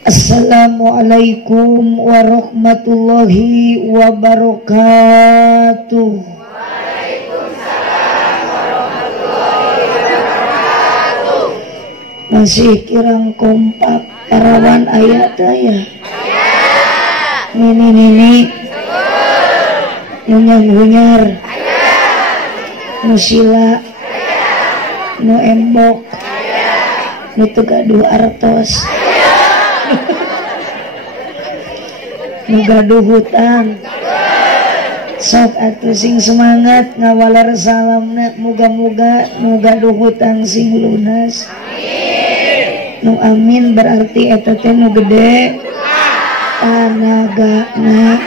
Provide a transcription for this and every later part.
Assalamualaikum warahmatullahi wabarakatuh. Waalaikumsalam warahmatullahi wabarakatuh. Masih kirang kompak parawan ayat ya. Nini nyunyang-hunyar nusila nu embok nu tegaduh artos nu gaduh hutang sok atuh sing semangat ngawalar salamna muga-muga nu gaduh hutang sing lunas. Nu amin berarti eta teh nu gede tanagana.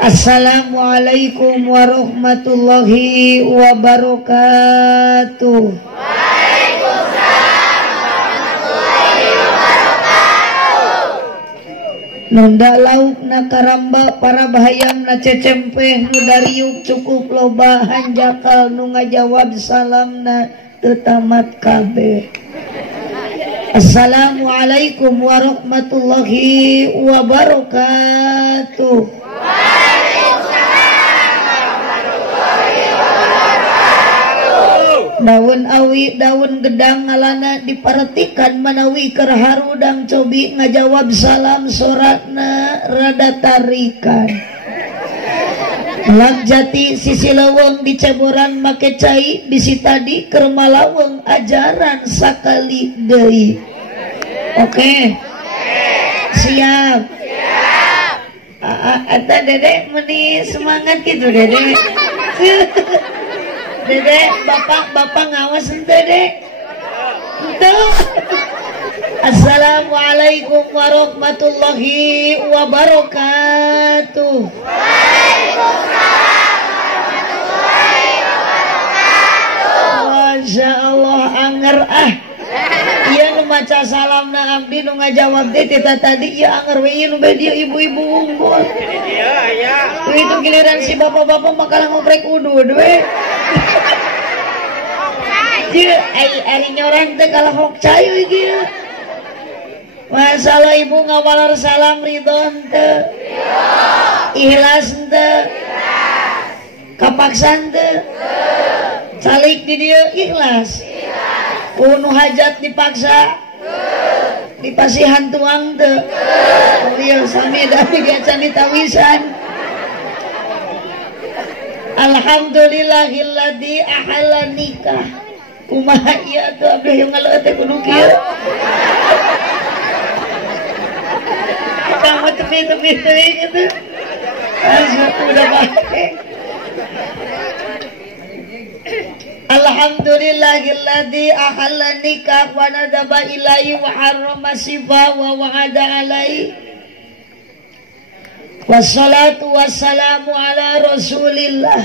Assalamualaikum warahmatullahi wabarakatuh. Waalaikumsalam warahmatullahi wabarakatuh. Nunda lauk na karamba para bahayam na cecempeh nu dariuk cukup loba hanjakal nu ngajawab salamna teu tamat kabeh. Assalamualaikum warahmatullahi wabarakatuh. Daun awi daun gedang ngalana diperhatikan manawi keur harudang cobi ngajawab salam soratna rada tarikan. Lag jati sisi lawang diceboran make cai bisi tadi keur malaweng ajaran sakali deui. Oke. Siap. Eta Dedek meni semangat gitu Dedek. Dedek, bapak ngawas ente Dek. Ente. Assalamualaikum warahmatullahi wabarakatuh. Waalaikumsalam warahmatullahi wabarakatuh. Masya Allah anger Iya nu maca salamna abdi nu ngajawab teh tita tadi ya anger we ieu nu dia ibu-ibu unggul. Iya aya. Itu giliran si bapak-bapak makalah ngoprek udud we. Ieu ari nyorang teh kalahok cayu ieu. Masalah ibu ngawalar salam ridho teu? Ikhlas teu? Kapaksan teu? Calik di dieu ikhlas. Unu hajat dipaksa dipasihan tuang teu? Beliau sami dari gacan ditawisan. Alhamdulillahilladzi ahalla nikah. Kumaha ieu atuh abdi yang ngaleut teh kudu kieu. Kamu tepi-tepi teuing itu. Udah baik. Alhamdulillahilladzi ahalla nikah wa nadaba ilaihi wa harrama sifa wa wa'ada alaihi. Wassalatu wassalamu ala Rasulillah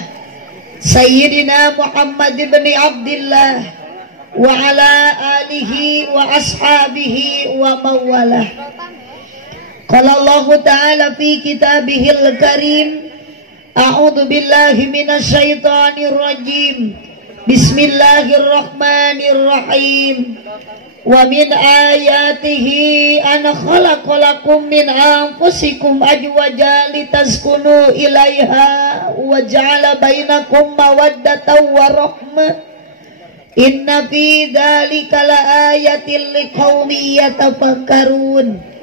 Sayyidina Muhammad ibn Abdillah wa ala alihi wa ashabihi wa mawalah. Qala Allah ta'ala fi kitabihil karim a'udzu billahi minasy syaithanir rajim. Bismillahirrahmanirrahim. Wa min ayatihi an khalaqalakum min anfusikum azwajan litaskunu ilaiha wa ja'ala bainakum mawaddatan wa rahmah. Inna fi dzalika laayatil liqaumin yatafakkarun.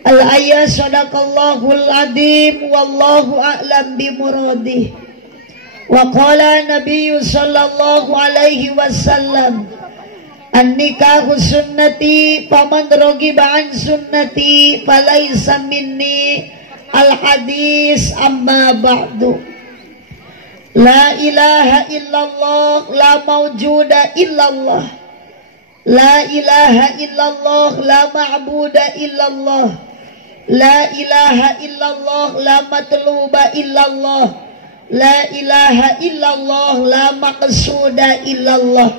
Al-ayat sadaqallahul adzim wallahu a'lam bimuradih. Wa qala Nabi sallallahu alaihi wasallam an-nikahu sunnati faman raghiba an sunnati falaysa minni. Al-hadis amma ba'du. La ilaha illallah la mawjuda illallah. La ilaha illallah la ma'buda illallah. La ilaha illallah la matluba illallah. La ilaha illallah la maqsuda illallah.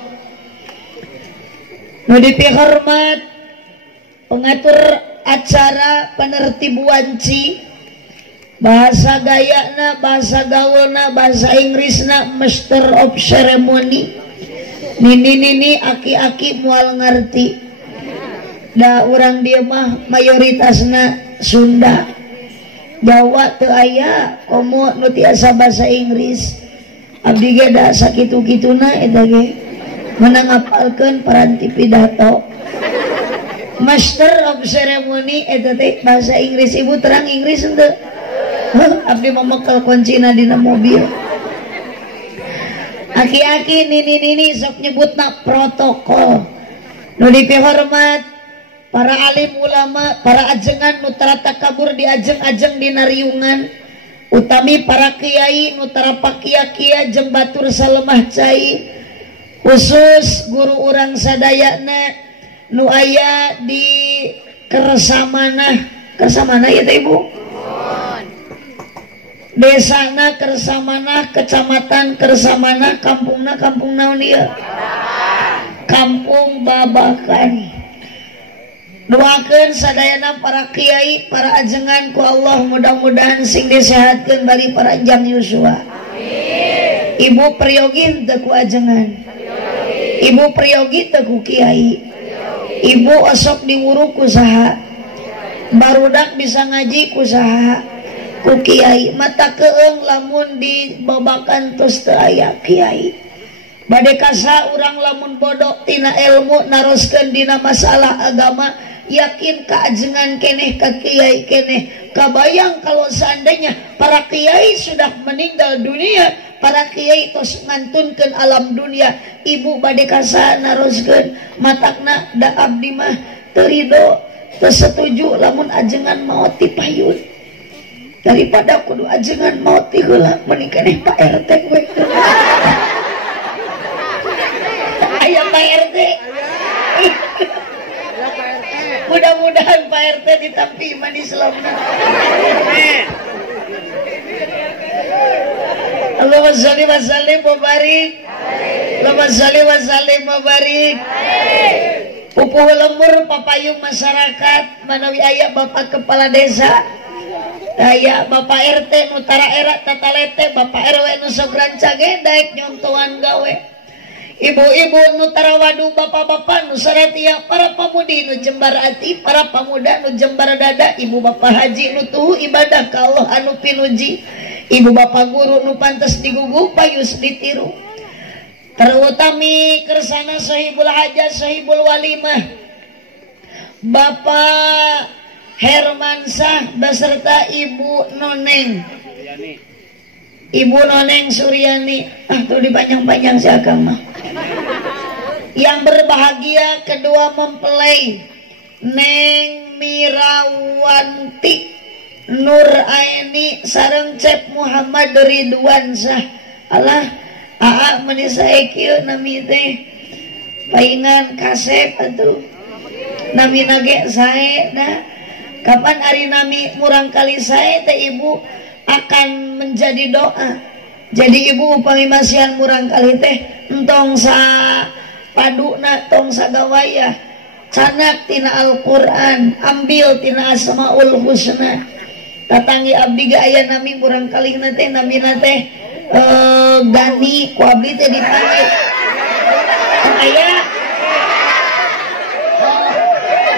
Nu dipihormat pengatur acara penertib wanci, bahasa gayana, bahasa gaulna, bahasa Inggrisna, master of ceremony. Nini aki-aki mual ngerti. Da urang dia mah mayoritasna Sunda, Jawa teu aya komo nu tiasa bahasa Inggris. Abdi ge da sakitu-kituna eta ge meunang ngapalkeun paranti pidato. Master of Ceremony eta teh bahasa Inggris. Ibu terang Inggris henteu? Abdi memekel kuncina dina mobil. Aki-aki nini-nini sok nyebutna protokol. Nu dipihormat para alim ulama, para ajengan nu tara takabur di ajeng-ajeng dina riungan, utami para kiai nu tara pakia-kia jeung batur salemah cai, khusus guru urang sadayana nu aya di Kersamana ya teh Ibu? Desana Kersamana, kecamatan Kersamana, kampungna kampung naon ieu? Kampung Babakan. Doakeun sadayana para kiai, para ajengan ku Allah mudah-mudahan sing disehatkeun bari paranjang yuswa. Amin. Ibu priyogi teu ku ajengan. Ibu priyogi teu ku kiai. Ibu osok diwuru ku saha? Barudak bisa ngaji ku saha? Ku kiai. Mata keung lamun di Babakan tos teu aya kiai. Bade kasa urang lamun bodoh tina ilmu naroskeun dina masalah agama, yakin keajengan keneh ka kiai keneh. Kabayang kalau seandainya para kiai sudah meninggal dunia, para kiai tos ngantunkeun alam dunia, ibu bade kasa naroskeun matakna da abdi mah teu ridho, teu setuju lamun ajengan maot dipayun. Daripada kudu ajengan maot ti heula meni keneh Pak RT we. Aya Pak RT. Mudah-mudahan Pak RT ditampi iman Islamna. Allahumma sholli wa sallim wa barik. Allahumma sholli wa sallim wa barik. Pupuh lembur papayung masyarakat manawi aya Bapak Kepala Desa, aya Bapak RT nu tara era tatalete, Bapak RW nu sobranca ge daek nyontoan gawe. Ibu-ibu nu tara wadu, bapak-bapak nu saratia, para pamudi nu jembar ati, para pemuda nu jembar dada, ibu bapak haji nu tuhu ibadah ka Allah anu pinuji, ibu bapak guru nu pantes digugu payus ditiru. Terutami kersana sahibul hajat, sahibul walimah, Bapak Hermansah beserta Ibu Noneng, Ibu Noneng Suryani, tuh dipanjang-panjang si Akang mah. Yang berbahagia kedua mempelai Neng Mirawanti Nur Aini sareng Cep Muhammad Ridwansyah. Allah aa meni sae kieu nami teh paingan kasep atuh nami nage sae dah. Kapan ari nami murang kali sae teh ibu akan menjadi doa. Jadi ibu upami masihan murang kali teh entong sa paduna tong sagawaya canak tina Al-Qur'an, ambil tina Asmaul Husna. Tatangi abdi ge aya nami murang kali teh namina teh Gani ku abdi teh dipanggil. Aya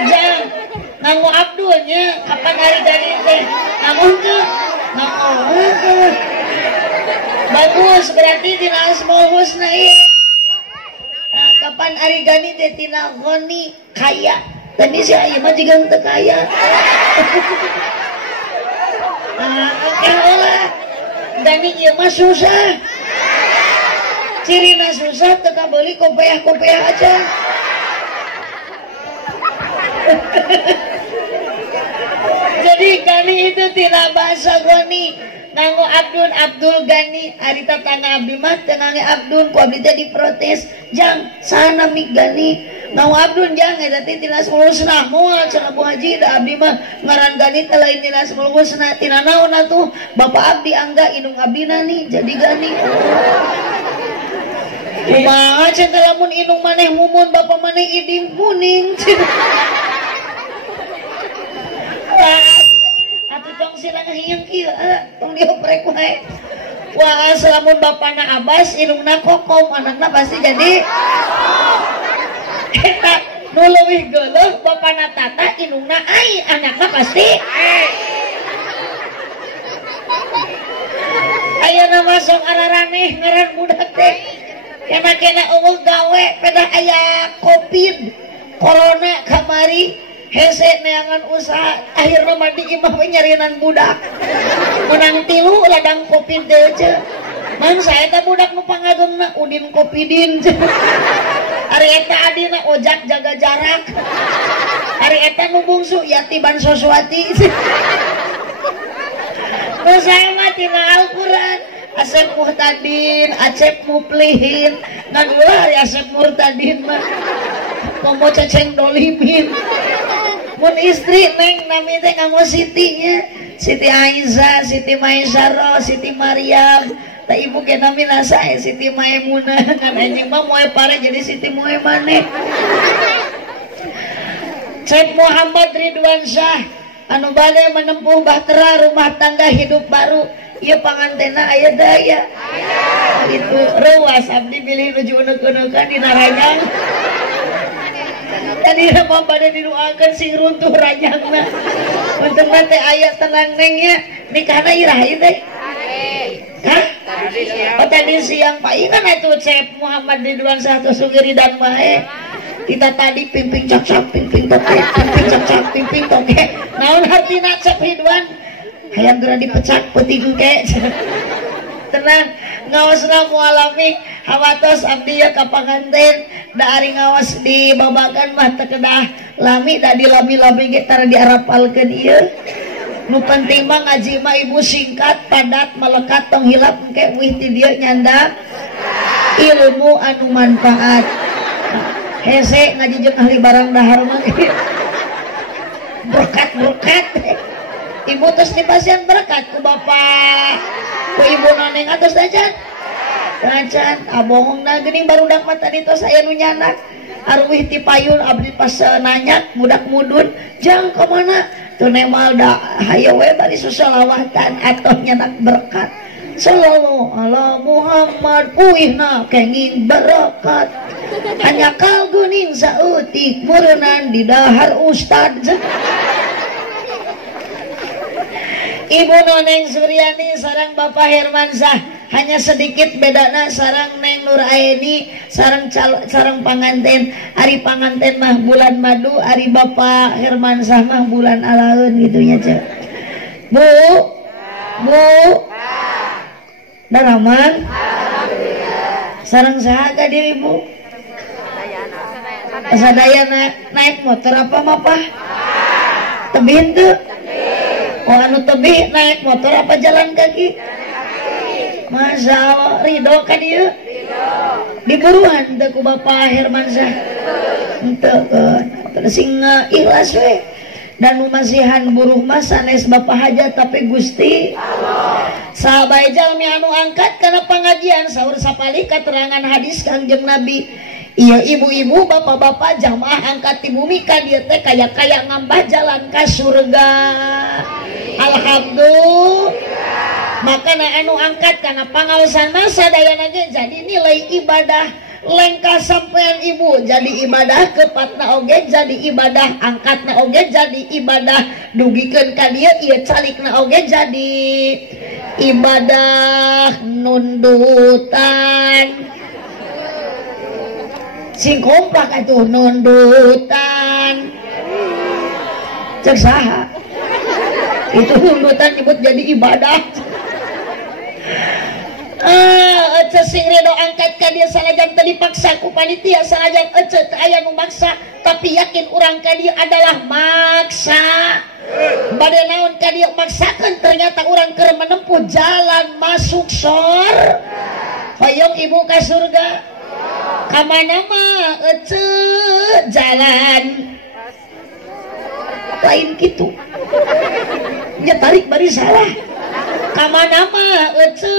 jang nganggo abdulnya kapan hari Gani teh nganggo teu nganggo bagus berarti tina Asmaul Husna ieu. Nah, kapan ari Gani teh tina Goni kaya. Tadi si aya mah jiga teu kaya. Oke lah. Gani ieu mah susah. Cirina susah teu kabeli kopiah-kopiah aja. Jadi Gani itu tina bahasa Goni. Nganggo Abdul Gani ari tatangga abdi mah teu ngangge Abdul ku abdi teh diprotes jang sana mi Gani nganggo Abdul jang eta teh tina Asmaul Husna moal cenah Bu Haji da abdi mah ngaran Gani teh lain tina Asmaul Husna tina naon atuh bapak abdi angga indung abdina nih jadi Gani. Kumaha cenah lamun indung maneh mumun bapak maneh iding kuning. Tong silang hiyang kieu tong dioprek wae. Wah, selamun bapana Abbas indungna kokom, anakna pasti jadi eta Nu leuwih geuleuh bapana Tata indungna ai, anakna pasti ayeuna masuk araraneh ngaran budak teh kena eueuh gawe pedah aya Covid corona kamari hese neangan usaha akhirna mah di imah we nyarinan budak menang 3 ladang Covid teh ce man saya teh budak nu pangageungna Udin Kopidin ce ari eta adina ojak jaga jarak ari eta nu bungsu Yatiban Soswati nu saya mah tina Al-Qur'an Asep Muhtadin, Acep Muplihin ngan ulah ari Asep Murtadin mah komo ceceng dolimin mun istri neng nami teh ngamo Siti nya Siti Aisyah, Siti Maisaro, Siti Maryam tak ibu ke nami nasa Siti Maimunah kan anjing mah moe pare jadi Siti moe maneh Syekh Muhammad Ridwan Syah anu bade menempuh bahtera rumah tangga hidup baru ieu pangantena aya daya gitu ruas abdi pilih nuju uneuk-uneukan dina ranjang tadi mah bade didoakeun sing runtuh ranjangna untuk teh aya tenang neng nya nikahna irah ieu teh hah oh tadi siang paingan atuh Syekh Muhammad Ridwan Syah Sugiri dan Bae kita tadi pimping cak pimping toke pimping cak pimping toke naon artina Syekh Ridwan hayang geura dipecak peuting ke tenang ngaosna mualami hawatos abdi ya ka panganten da ari ngaos di babagan mah teu kedah lami da di lami-lami ge tara diarapalkeun ieu nu penting mah ngaji mah ibu singkat padat melekat tong hilap engke wih ti dieu nyanda ilmu anu manfaat hese ngaji jeung ahli barang dahar mah berkat ibu terus dipasian berkat ku bapak ku ibu noneng atas aja acan abohongna geuning barudak mah tadi tos aya nu nyanak arwih ti payun abdi pas nanya budak mudun jang ka mana teu nemal da hayo we bari susolawatan atoh nyanak berkat sallallahu ala Muhammad uihna kenging berkat hanya kal geuning sautik meureunnan di dahar ustad Ibu Noneng Suryani sareng Bapak Hermansyah hanya sedikit bedana sareng Neng Nuraini sareng panganten ari panganten mah bulan madu ari Bapak Hermansyah mah bulan alaeun gitunya ce Bu dalaman sareng saha ka dieu Ibu sadayana naik motor apa mapah tebih teu oh anu tebih naik motor apa jalan kaki? Masya Allah ridho kan dia? Diburuan teu ku Bapak Hermansyah teu sing ikhlas we dan masihan buruh mah sanes Bapak hajat tapi Gusti Allah sahabat jalmi anu angkat karena pengajian saur sapali keterangan hadis Kangjeng Nabi iya ibu-ibu bapak-bapak jamaah angkat di bumi ka dieu teh kaya ngambah jalan ka surga alhamdulillah makana anu angkat kana pangaosan mah sadayana ge jadi nilai ibadah lengkah sampean ibu jadi ibadah kepatna oge jadi ibadah angkatna oge jadi ibadah dugikeun ka dieu ieu calikna oge jadi ibadah nundutan sing kompak atuh nundutan cek saha itu nundutan nyebut jadi ibadah ece sing redo angkat ka dia salajan teu dipaksa ku panitia salajan ece teu aya nu maksa tapi yakin urang ka dia adalah maksa bade naon ka dia maksakeun ternyata urang keur menempuh jalan masuk surga hoyong ibu ka surga kamana mah ece jalan lain gitu nya tarik bari salah kamana mah ece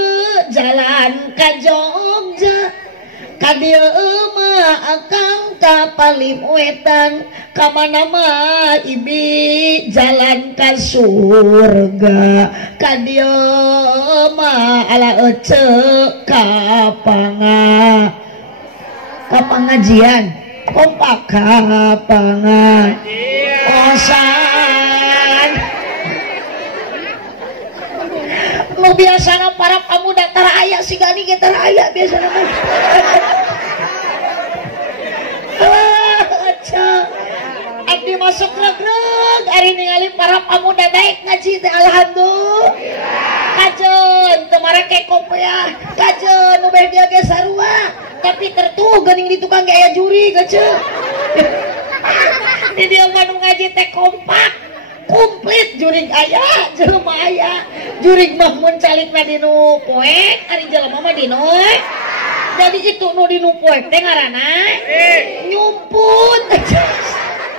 jalan ka Jogja ka dieu mah akang ka Palim Wetan kamana mah ibi jalan ka surga ka dieu mah ala ece ka pengajian kompak kapangan osan nu biasana para pemuda tara aya si gani ge tara aya biasana mah abdi masuk regreg ari ningali para pemuda baik ngaji teh alhamdulillah kajeun teu marake kopiah kajeun nu bae dia ge sarua tapi tertuh geuning di tukang ge aya juri kajeun di dia mah nu ngaji teh kompak komplit jurig aya jelema aya jurig mah mun calikna dinu poek ari jelema mah dinu jadi itu nu dinu poek teh ngaranna nyumput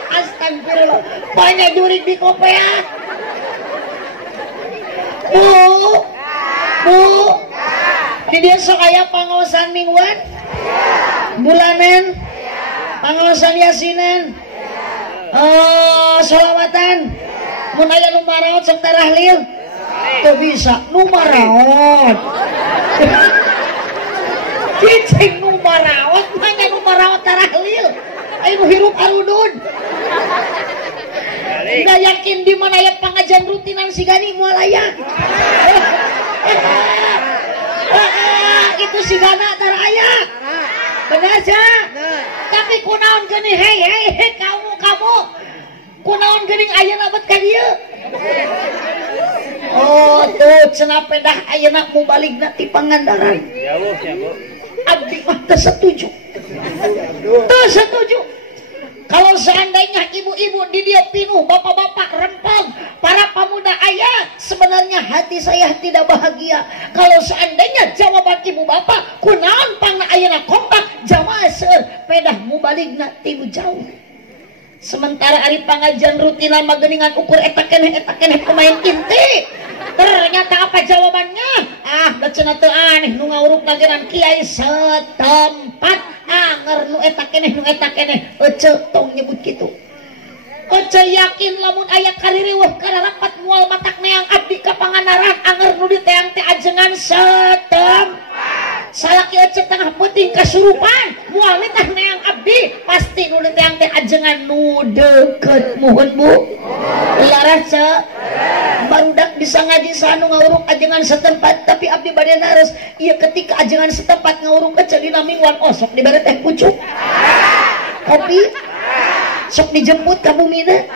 astagfirullah banyak jurig di kopean bu di dia sok aya pangaosan mingguan bulanan pangaosan yasinan sholawatan mun aya nu maraot sok tarahlil teu bisa nu maraot cicing nu maraot mangga nu maraot tarahlil aya nu hirup arudun nggak yakin di mana ya pengajian rutinan si Gani moal aya itu si Gana tara aya bener aja tapi kunaon geuning hei kamu kunaon geuning ayeuna bet ka dieu oh tuh cenah pedah ayeuna mubaligna ti Pangandaran abdi mah teu setuju kalau seandainya ibu-ibu di dia pinuh bapak-bapak rempong para pemuda ayah sebenarnya hati saya tidak bahagia kalau seandainya jawaban ibu bapak kunaon pangna ayeuna kompak jamaah seueur pedah mubaligna tilu jauh sementara ari pangajian rutina mah geuningan ukur eta keneh pemain inti ternyata apa jawabannya da cenah teu aneh nu ngawuruk nageran kiai setempat anger nu eta keneh ece tong nyebut kitu ece yakin lamun aya kaririweuh kana rapat moal matak neang abdi ka Pangandaran anger nu diteang teh ajengan setempat salaki ece tengah peuting kasurupan moal nitah neang abdi pasti nu diteang teh ajengan nu deukeut muhun bu laras barudak bisa ngaji sanu ngawuruk ajengan setempat tapi abdi bade nares ieu ketika ajengan setempat ngawuruk ece dina mingguan sok dibere teh pucuk kopi sok dijemput ka bumina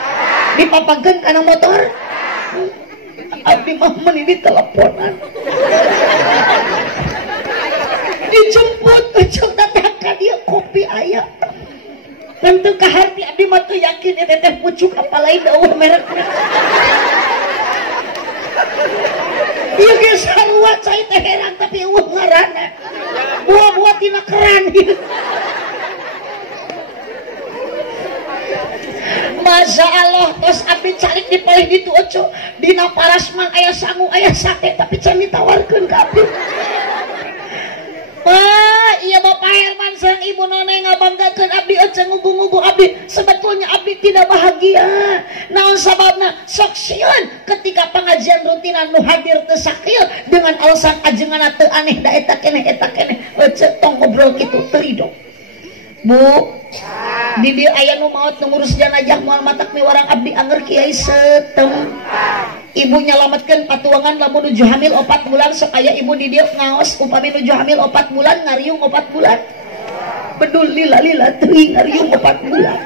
dipapageun kana motor abdi mah meuni di teleponan dijemput ecok datang ka dieu kopi aya tentu kaharti abdi mah teu yakin eta teh pucuk apa lain eueuh merekna ieu ge sarua cai teh heran tapi eueuh ngaranna buah-buah tina keran Masya Allah tos abdi calik dipalih gitu oco dina parasman aya sangu aya sate tapi can ditawarkeun ka abdi iya Bapak Herman sang Ibu None ngabanggakeun abdi oce ngugu-ngugu abdi sebetulnya abdi tidak bahagia naon sababna sok sieun ketika pengajian rutinan nu hadir teu sakieu dengan alasan ajenganna teu aneh da eta keneh oce tong ngobrol kitu teu ridho Bu di dieu aya nu maot nu ngurus jenazah moal matak miwarang abdi anger kiai setempat ibu nyalametkeun patuangan lamun nuju hamil 4 bulan sok aya ibu di dieu ngaos upami nuju hamil 4 bulan ngariung 4 bulan bedul lila teuing ngariung 4 bulan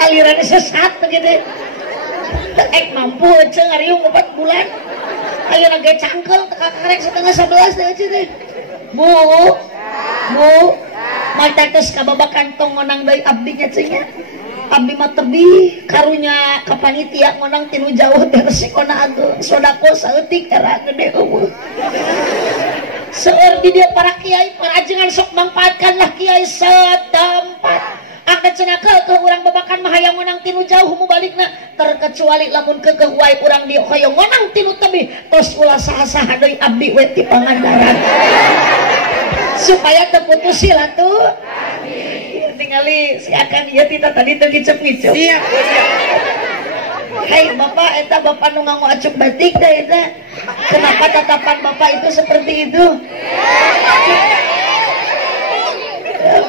aliran sesat begini mampu ece ngariung 4 bulan ayeuna ge cangkel teka karek setengah 11 teh ece teh Bu mata tos kababa kantong ngonang deui abdi nya cenah abdi mah tebih karunya ka panitia ngonang tinu jauh teh resikona ageung sodako saeutik era gede eueuh seueur di dieu para kiai para ajengan sok mangpaatkanlah kiai setempat angka cenah ke urang babakan mah hayang ngonang tinu jauh mubalikna terkecuali lamun keukeuh wae urang dieu hayang ngonang tinu tebih tos ulah saha-saha deui abdi we ti Pangandaran supaya terputus silatu tinggali si akan ieu tita tadi teu ngicep-ngicep siap hai bapak eta bapak nu nganggo acuk batik teh eta kenapa tatapan bapak itu seperti itu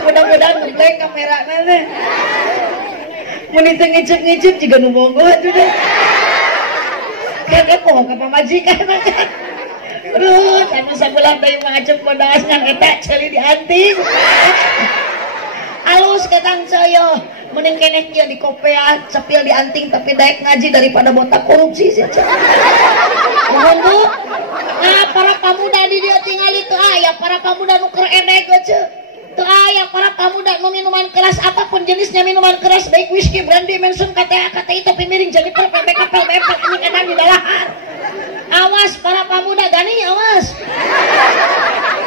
mudah-mudahan ngebleng kamera nanti menit ngicip-ngicip juga nubonggo itu deh kakek poho ke pamajikan terus anu sabulan dari ngacep modasnya eta celi dianting alus ketang coyo mending kenek dia di kopea cepil dianting tapi daek ngaji daripada botak korupsi sih mohon bu nah para pemuda di dia tinggal itu ayah para pemuda nuker enek aja tuh ayah para pemuda nu minuman keras apapun jenisnya minuman keras baik whisky brandy mensun KTA KTI topi miring jeliper PB kapel bepel ini kadang di dalahan awas para pemuda gani awas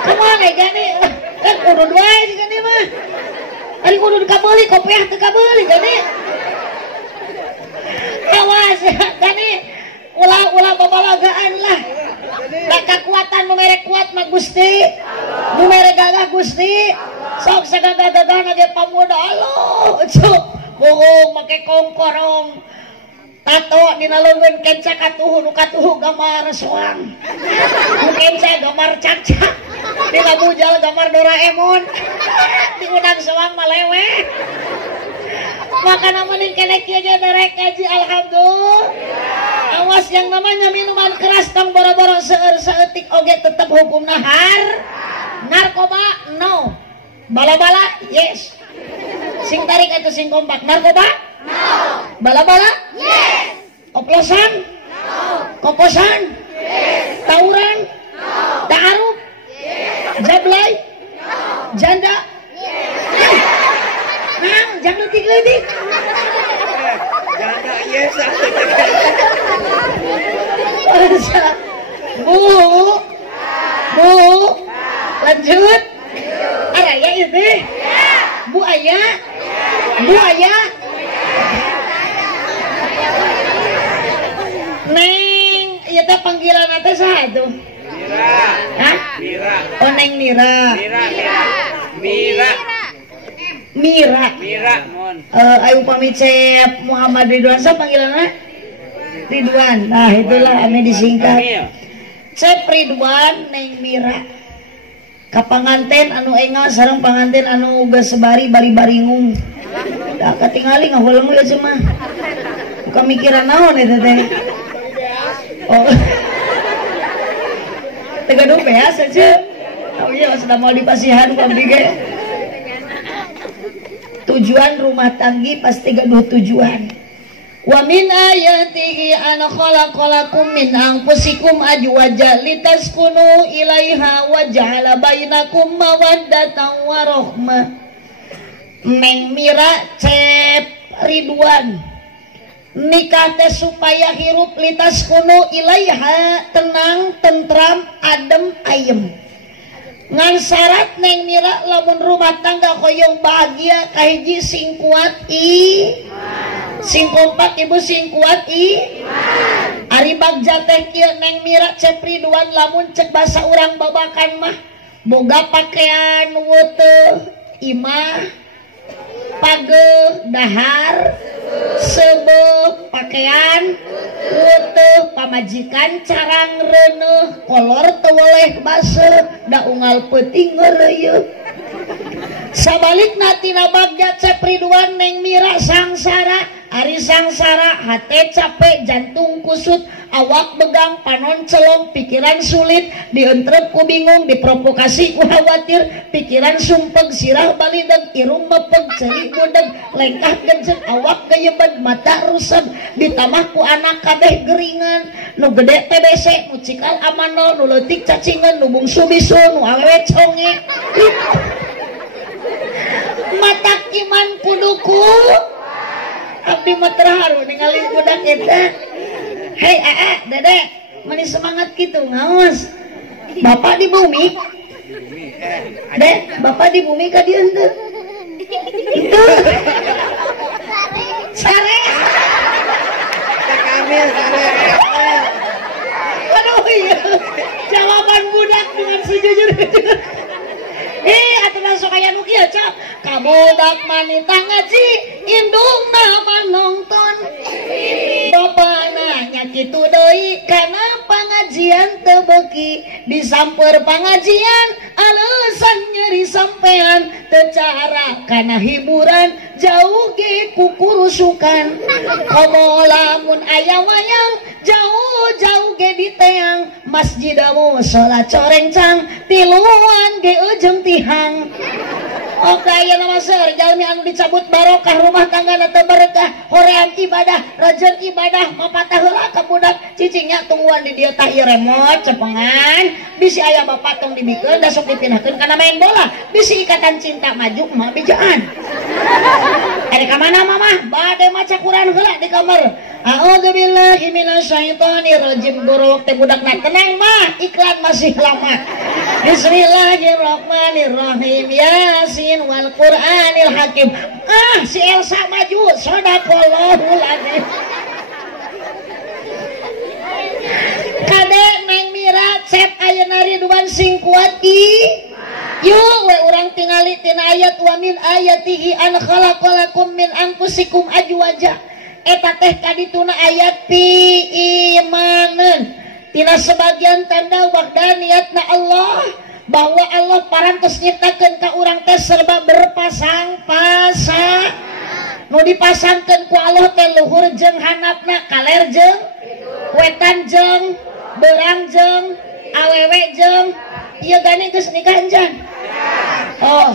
kemana gani kan kudu dua sih gani mah hari kudu dikabeli kopiah dikabeli gani awas gani ulah babalagaan lah nah kekuatan numerek kuat mah Gusti numerek gagah Gusti sok sagagah-gagah nage pamuda aloh cuk bohong make kongkorong tato dina leungeun kenca katuhu nu katuhu gambar soang nu kenca gambar cacak dina bujal gambar Doraemon diundang soang malewe maka namanya kene kieu ge derek ngaji alhamdulillah awas yang namanya minuman keras tong boro-boro seueur-seutik oge tetep hukumna narkoba no bala-bala yes sing tarik atau sing kompak narkoba no bala-bala yes oplosan no kokosan yes tawuran no ta'aruf yes jablay no janda yes nang jangan letik-letik janda yes bu lanjut ada ya itu bu ayah neng iya teh panggilan teh saha tuh Mira oh neng Mira mon ayo pamit Cep Muhammad Ridwan sa panggilanna Ridwan nah itulah ame disingkat Cep Ridwan neng Mira kapanganten anu engal sareng panganten anu geus sebari bari-baringung da katingali ngahuleung ya cuma buka mikiran naon eta teh oh teu gaduh beas aja oh iya sudah mau dipasihan pabdi ge tujuan rumah tanggi pasti gaduh tujuan wa min ayatihi an khalaqalakum min anfusikum azwajan litaskunu ilaiha wa ja'ala bainakum mawaddatan wa rahmah Neng Mira Cep Ridwan nikah teh supaya hirup litaskunu ilaiha tenang tentram adem ayem ngan syarat Neng Mira lamun rumah tangga hoyong bahagia kahiji sing kuat sing kompak ibu sing kuat ari bagja teh kieu Neng Mira Cep Ridwan lamun cek basa urang babakan mah boga pakaian weuteung imah pageuh dahar sebeuh pakaian weuteung pamajikan carang reuneuh kolor teu woleh baseuh da unggal peuting ngeureuyeuh sabalikna tina bagja Cep Ridwan Neng Mira sangsara ari sangsara hate capek jantung kusut awak begang panon celong pikiran sulit dientrep ku bingung diprovokasi ku khawatir pikiran sumpeg sirah balideg irung mepeg ceuri budeg lengkah genceuk awak gayebeg mata rusem ditamah ku anak kabeh geringan nu gede TBC nu cikal amanol nu leutik cacingan nu bungsu bisu nu awewe conge matak iman kuduku abdi mah terharu ningali budak eta hei dede mani semangat gitu ngaos bapak di bumi dek bapak di bumi ka dieu henteu itu sare kamil aduh iya jawaban budak dengan sejujur-jujur aturan sok aya nu kieu Cap kabudak manita ngaji indungna mah nongton bapana nya kitu deui kana pangaji pengajian tebeki disamper pengajian alasan nyeri sampean tecara karena hiburan jauh ge kukurusukan komo lamun ayam wayang jauh-jauh ge di teang masjidamu sholat corengcang tiluan ge ujung tihang. Oke, ya nama ser, jalmi anu dicabut barokah rumah tangga teu berkah, hoream ibadah, rajin ibadah, mapatah heula ka budak cicingnya tungguan di dieu tah ieu remote cepengan, bisi aya bapak tong dibikeun da sok dipindahkeun kana main bola, bisi ikatan cinta maju mah bijaan. Ada ka mana mama? Bade maca Quran heula di kamar. A'udzubillahi minasyaitonirrajim guru teh budakna tenang mah, iklan masih lama. Bismillahirrahmanirrahim. Yasin wal Qur'anil Hakim. Si Elsa maju, sadaqallahul adzim. Kade Neng Mira cep ayeuna Ridwan sing kuat yuk we urang tingali tina ayat wa min ayatihi an khalaqalakum min anfusikum azwaja. Eta teh kadituna ayat pi imaneun tina sebagian tanda wahdaniyatna Allah bahwa Allah parantos nyiptakeun ka urang teh serba berpasang-pasang nu dipasangkeun ku Allah teh luhur jeung handapna kaler jeung wetan jeung beurang jeung awewe jeung ieu gani geus nikah enjan. Oh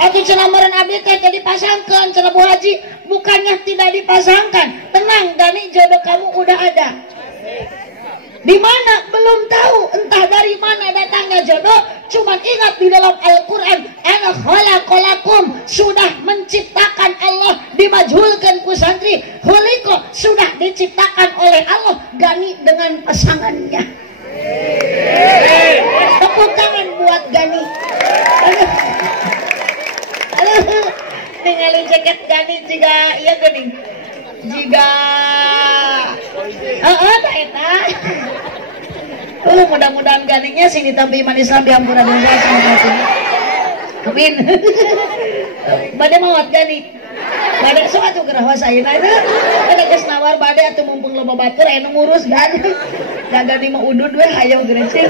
atuh cenah meureun abdi teh dipasangkeun cenah Bu Haji bukannya tidak dipasangkan, tenang gani jodoh kamu udah ada. Di mana belum tahu, entah dari mana datangnya jodoh, cuman ingat di dalam Al-Qur'an ana khalaqalakum sudah menciptakan Allah, dimajhulkeun ku santri khuliqa sudah diciptakan oleh Allah gani dengan pasangannya. Tepuk tangan buat Gani. Ningali jaket Gani juga iya geuning. Jiga tak eta. Mudah-mudahan Ganinya sing ditampi iman Islam diampura dosa sama sini. Amin. Bade mawat Gani. Bade sok atuh gerah wasaina eta. Kada geus nawar bade atuh mumpung loba batur aya nu ngurus Gani. Gani mah udud we hayang geureusing.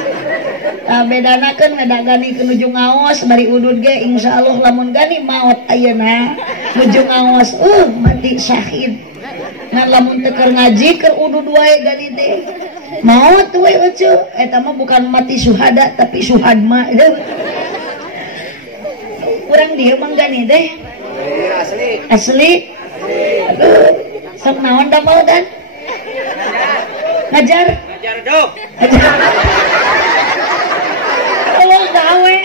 Bedanakeun ngadagani ke nuju ngaos bari udud ge insyaallah lamun Gani maot ayeuna nuju ngaos mati syahid. Nah lamun teu keur ngaji keur udud wae Gani teh. Maot we euceu eta mah bukan mati syuhada tapi syuhadma. Urang dieu mah Gani teh. Asli. Sok naon da mau dan? Ngajar doh. Allah gawe.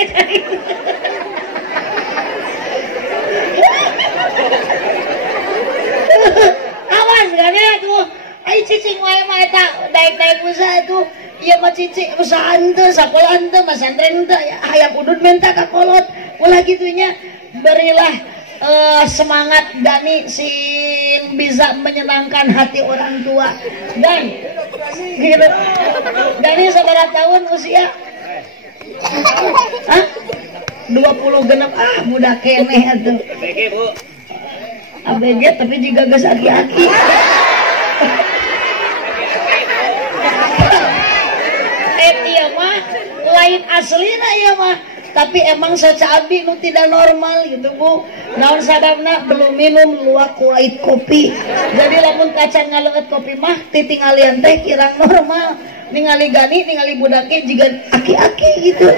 Awas Gani atuh. Ai cicing wae mah eta daek-daek usaha atuh. Ieu mah cicing usaha henteu, sakola henteu, masantren henteu, hayang udud menta ka kolot. Ulah gitunya berilah semangat Gani sing bisa menyenangkan hati orang tua. Dan gitu. Gani sabaraha tahun usia? Hah? 20 genep budak keneh atuh. ABG Bu. ABG tapi juga geus aki-aki. Ieu mah lain aslina ieu mah. Tapi emang saca abdi nu tidak normal gitu Bu. Naon sababna belum minum luwak kulit kopi. Jadi lamun kacang ngaleut kopi mah titingalian teh kirang normal. Ningali Gani, ningali budake jiga aki-aki gitu.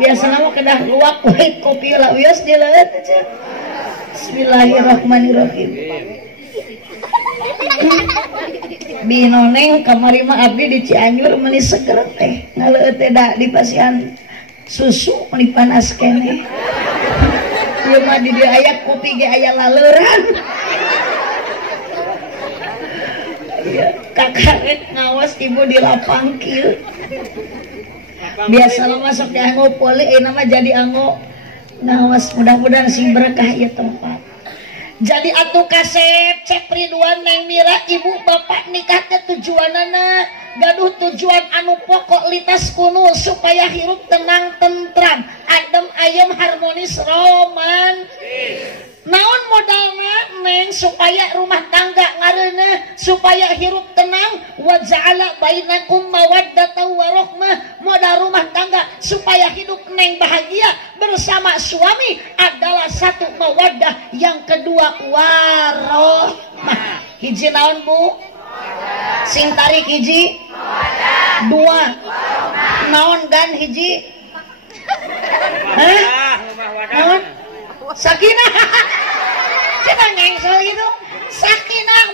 Biasana mah kedah luwak kulit kopi lah wios dileut aja. Bismillahirrahmanirrahim. Binoneng kamari mah abdi di Cianjur meuni seger teh. Ngaleut teh da di pasian susu dipanas kene. Ieu mah di dieu aya kopi ge aya laleuran. Kakarek ngawas ibu di lapang kieu. Biasa masuk di anggo poli mah jadi anggo ngawas mudah-mudahan sing berkah ieu tempat. Jadi atuh kasep cek Ridwan Neng Mira ibu bapak nikah teh tujuanana gaduh tujuan anu pokok litas kuno supaya hirup tenang tentram adem ayem harmonis romantis. Naon modalna Neng supaya rumah tangga ngareuneuh supaya hirup tenang wa ja'ala bainakum mawaddatan wa rahmah modal rumah tangga supaya hidup neng bahagia bersama suami adalah satu mawaddah yang kedua warohmah. Hiji naon Bu? Sing tarik hiji dua naon gan hiji naon sakinah kita ngengsel gitu. Sakinah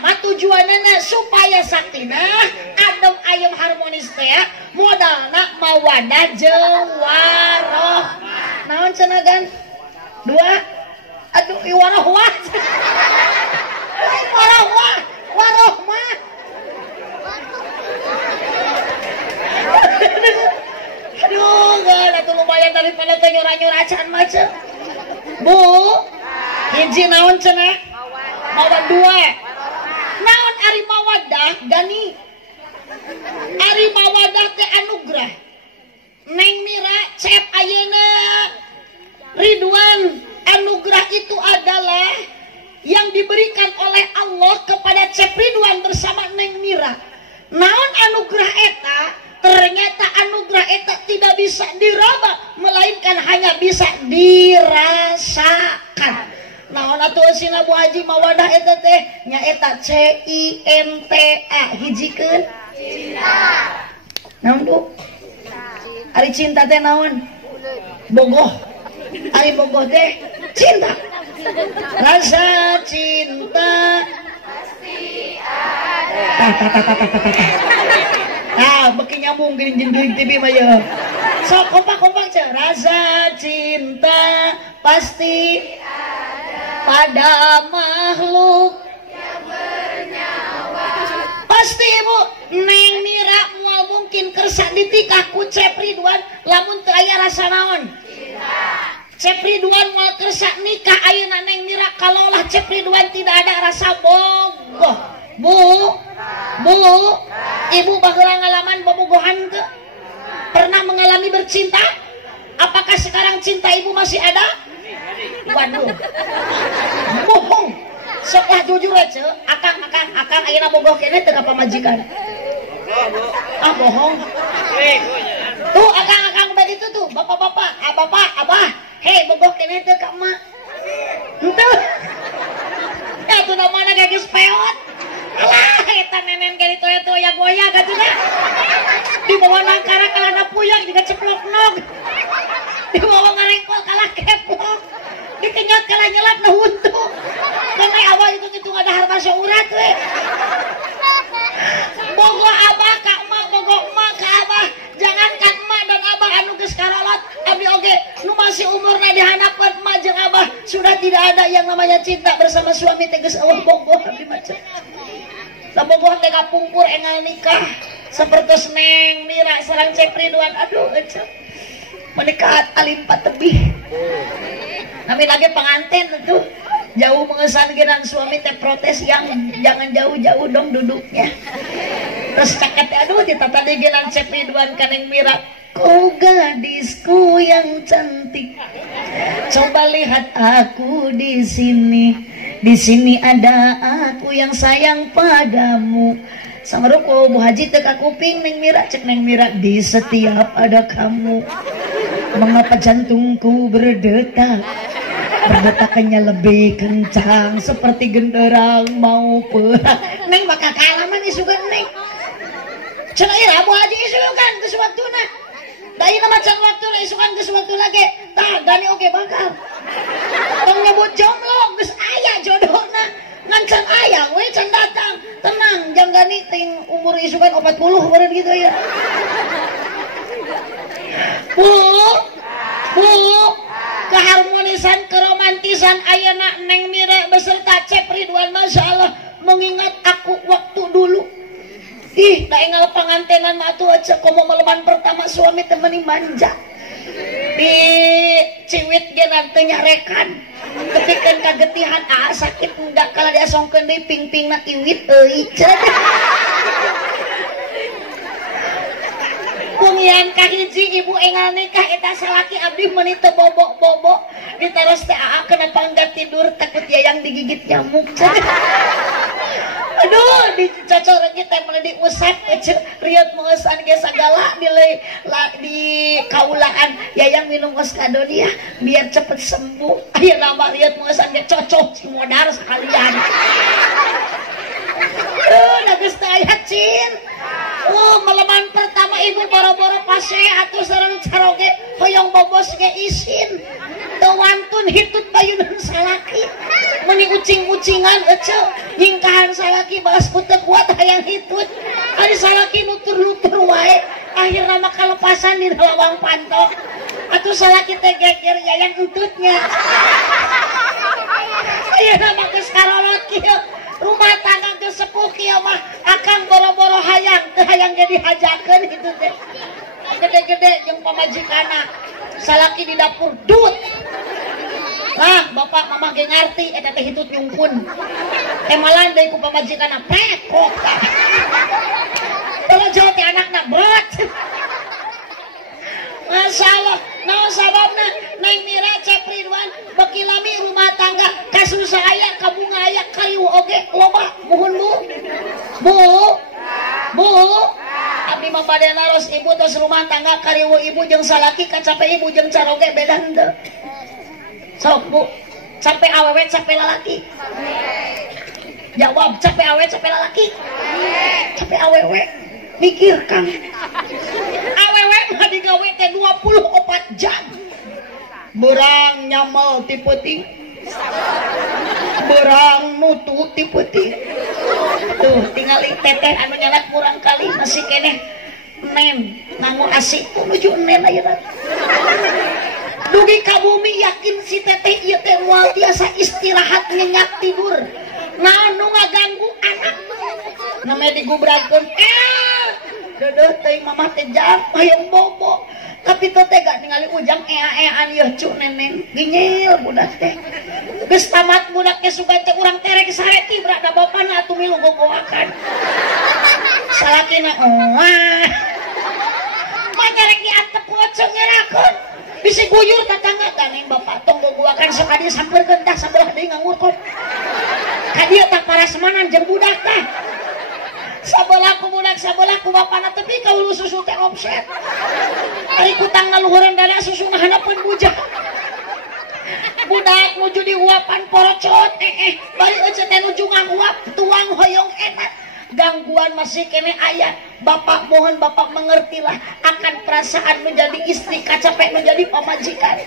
mah tujuanana supaya sakinah adem ayem harmonis teh modalna mawadah jeung warohmah. Naon cenah gan dua aduh warohmah warohmah aduh gak atuh lumayan daripada teh nyurah-nyurah can macet Bu. Hiji naon cenah mawadah dua naon ari mawadah gani ari mawadah teh anugerah Neng Mira cep ayeuna Ridwan. Anugerah itu adalah yang diberikan oleh Allah kepada Cep Ridwan bersama Neng Mira. Naon anugerah eta? Ternyata anugerah eta tidak bisa diraba, melainkan hanya bisa dirasakan. Naon atuh sina Bu Haji mawadah eta teh nyaeta CINTA hijikeun cinta. Naon Bu? Ari cinta teh naon? Bogoh. Ari bogoh teh cinta. Rasa cinta pasti ada. Beki nyambung gering TV mah ya. So kompak cah. Rasa cinta pasti ada pada makhluk yang bernyawa. Pasti Bu, Neng Mira moal mungkin kersa ditikah ku Cep Ridwan lamun teu aya rasa naon? Cinta. Cep Ridwan mau kersa nikah ayeuna Neng Mira kalaulah Cep Ridwan tidak ada rasa bogoh. Bu, Ibu baheula ngalaman bobogohan ke? Pernah mengalami bercinta? Apakah sekarang cinta Ibu masih ada? Waduh. Bohong. Sok lah jujur aja, akang ayeuna bogoh kene teu ka pamajikan. Bohong. Tuh akang badi itu tuh, bapak-bapak, abah. Hei, bogoh kene teh ka emak. Henteu. Ya tuh namana geus peot. Alah, eta nenen gari toya goyah gatuna. Di bawah nangkara kalana puyang juga ceplok-nok. Di bawah ngarengkol kalah keplok. Dikenyot kalah nyelap na huntu. Kene awal itu ada harta seurat we. Bogoh abah ka emak, bogoh emak ka abah. Jangankan emak dan abah anu geus karolot, abdi oge nu masih umurna dihandapkeun emak jeung abah sudah tidak ada yang namanya cinta bersama suami teh geus eueuh bogoh abdi mah. Bogoh teh kapungkur engal nikah sapertos Neng Mira sareng Cep Ridwan. Aduh ece menikah alimpat tebih. Nami lagi pengantin tuh jauh mengesan genan suami teh protes yang jangan jauh-jauh dong duduknya. Terus caket aduh ditata genan Cep Ridwan ka Neng Mira. Kau gadisku yang cantik, coba lihat aku di sini. Di sini ada aku yang sayang padamu. Sangaruko Bu Haji teka kuping Neng Mira, cek Neng Mira, di setiap ada kamu. Mengapa jantungku berdetak? Berdetakannya lebih kencang seperti genderang mau perang. Neng bakal kalaman isukan Neng. Cenah ira Bu Haji isukan geus waktuna. Da ieu macan waktu isukan geus waktu lagi. Tah gani oge bakal. Tong nyebut jomblo geus aya jodohna. Ngan can aya we can datang. Tenang, jang gani ting umur isukan 40 beureun gitu ya. Bu, keharmonisan, keromantisan ayeuna Neng Mira beserta Cep Ridwan Masya Allah mengingat aku waktu dulu. Ih, da engal pangantenan mah atuh aja komo maleman pertama suami temani manja. Di ciwit ge teu nyarekan. Ketikeun kagetihan sakit enggak kala diasongkeun deui ping-pingna tiwit euy. Kumaha ngian kahiji ibu engal nikah eta salaki abdi meuni teu bobok-bobok diteros teh kenapa enggak tidur takut yayang digigit nyamuk. Aduh dicocor kita mulai diusap riot mengesan ge sagala di kaulaan yayang minum oskado dia biar cepet sembuh. Aya nama riot mengesan ge cocok si modar sekalian. Geus teh aya cin. Malaman pertama ibu boro-boro pase atuh sareng caroge hoyong bobos ge isin. Teu wantun hitut bayunan salaki. Meni ucing-ucingan ece nyingkahan salaki bagas teu kuat hayang hitut. Ari salaki nutur-nutur wae. Akhirna mah kalepasan di lawang pantok. Atuh salaki teh geger yayang entutnya. Ayeuna mah geus karolot kieu. Rumah tangga geus sepuh kieu mah akang boro-boro hayang teu hayang jadi hajakeun kitu teh. Gede-gede jeung pamajikanna. Salaki di dapur dut. Lah bapak mama ge ngarti eta teh hitut nyungkun. Emalan deui ku pamajikanna pekok tah. Kalau jauh ti anakna brot. Masalah, naon sababna Neng Mira cek Ridwan beki lami rumah tangga kasusah aya kabunga aya kayu oge loba muhun bu abdi mah bade naros ibu tos rumah tangga kariwu ibu jeung salaki kacape ibu jeung caroge beda henteu sok bu cape awewe cape lalaki jawab cape awewe cape lalaki cape awewe mikir kang awewe mah digawe teh 24 jam berang nyamal ti peuting berang nutu ti peuting tuh tingali teteh anu nyalat kurang kali masih keneh nen nganggo asik nuju nen ayeuna dugi ka bumi yakin si teteh ieu teh moal tiasa istirahat nyenyak tidur naon nu ngaganggu anak namanya digubrakeun deuh teuing mamah teh jam hayang bobo tapi teh tega ningali ujang ea-eaan yeuh cu neneng ginyil budak teh geus tamat budak teh sugan teh urang terek sare tibra da bapana atuh milu gogoakan salakina mah terek diantep ku eceung ngerakeun bisi guyur tetangga ganeng bapak tong gogoakan sakadi sampeurkeun tah sabelah deui ngangurkot ka dieu tah parasmanan jeung budak tah sabelah ku budak sabelah ku bapana tepi ka ulu susu teh offset ari kutang ngaluhureun dada susu ngahanapeun bujang budak nuju diuapan porocot bari ece teh nuju ngaguap tuang hoyong enak gangguan masih kene aya bapak mohon bapak mengertilah akan perasaan menjadi istri kacape menjadi pamajikan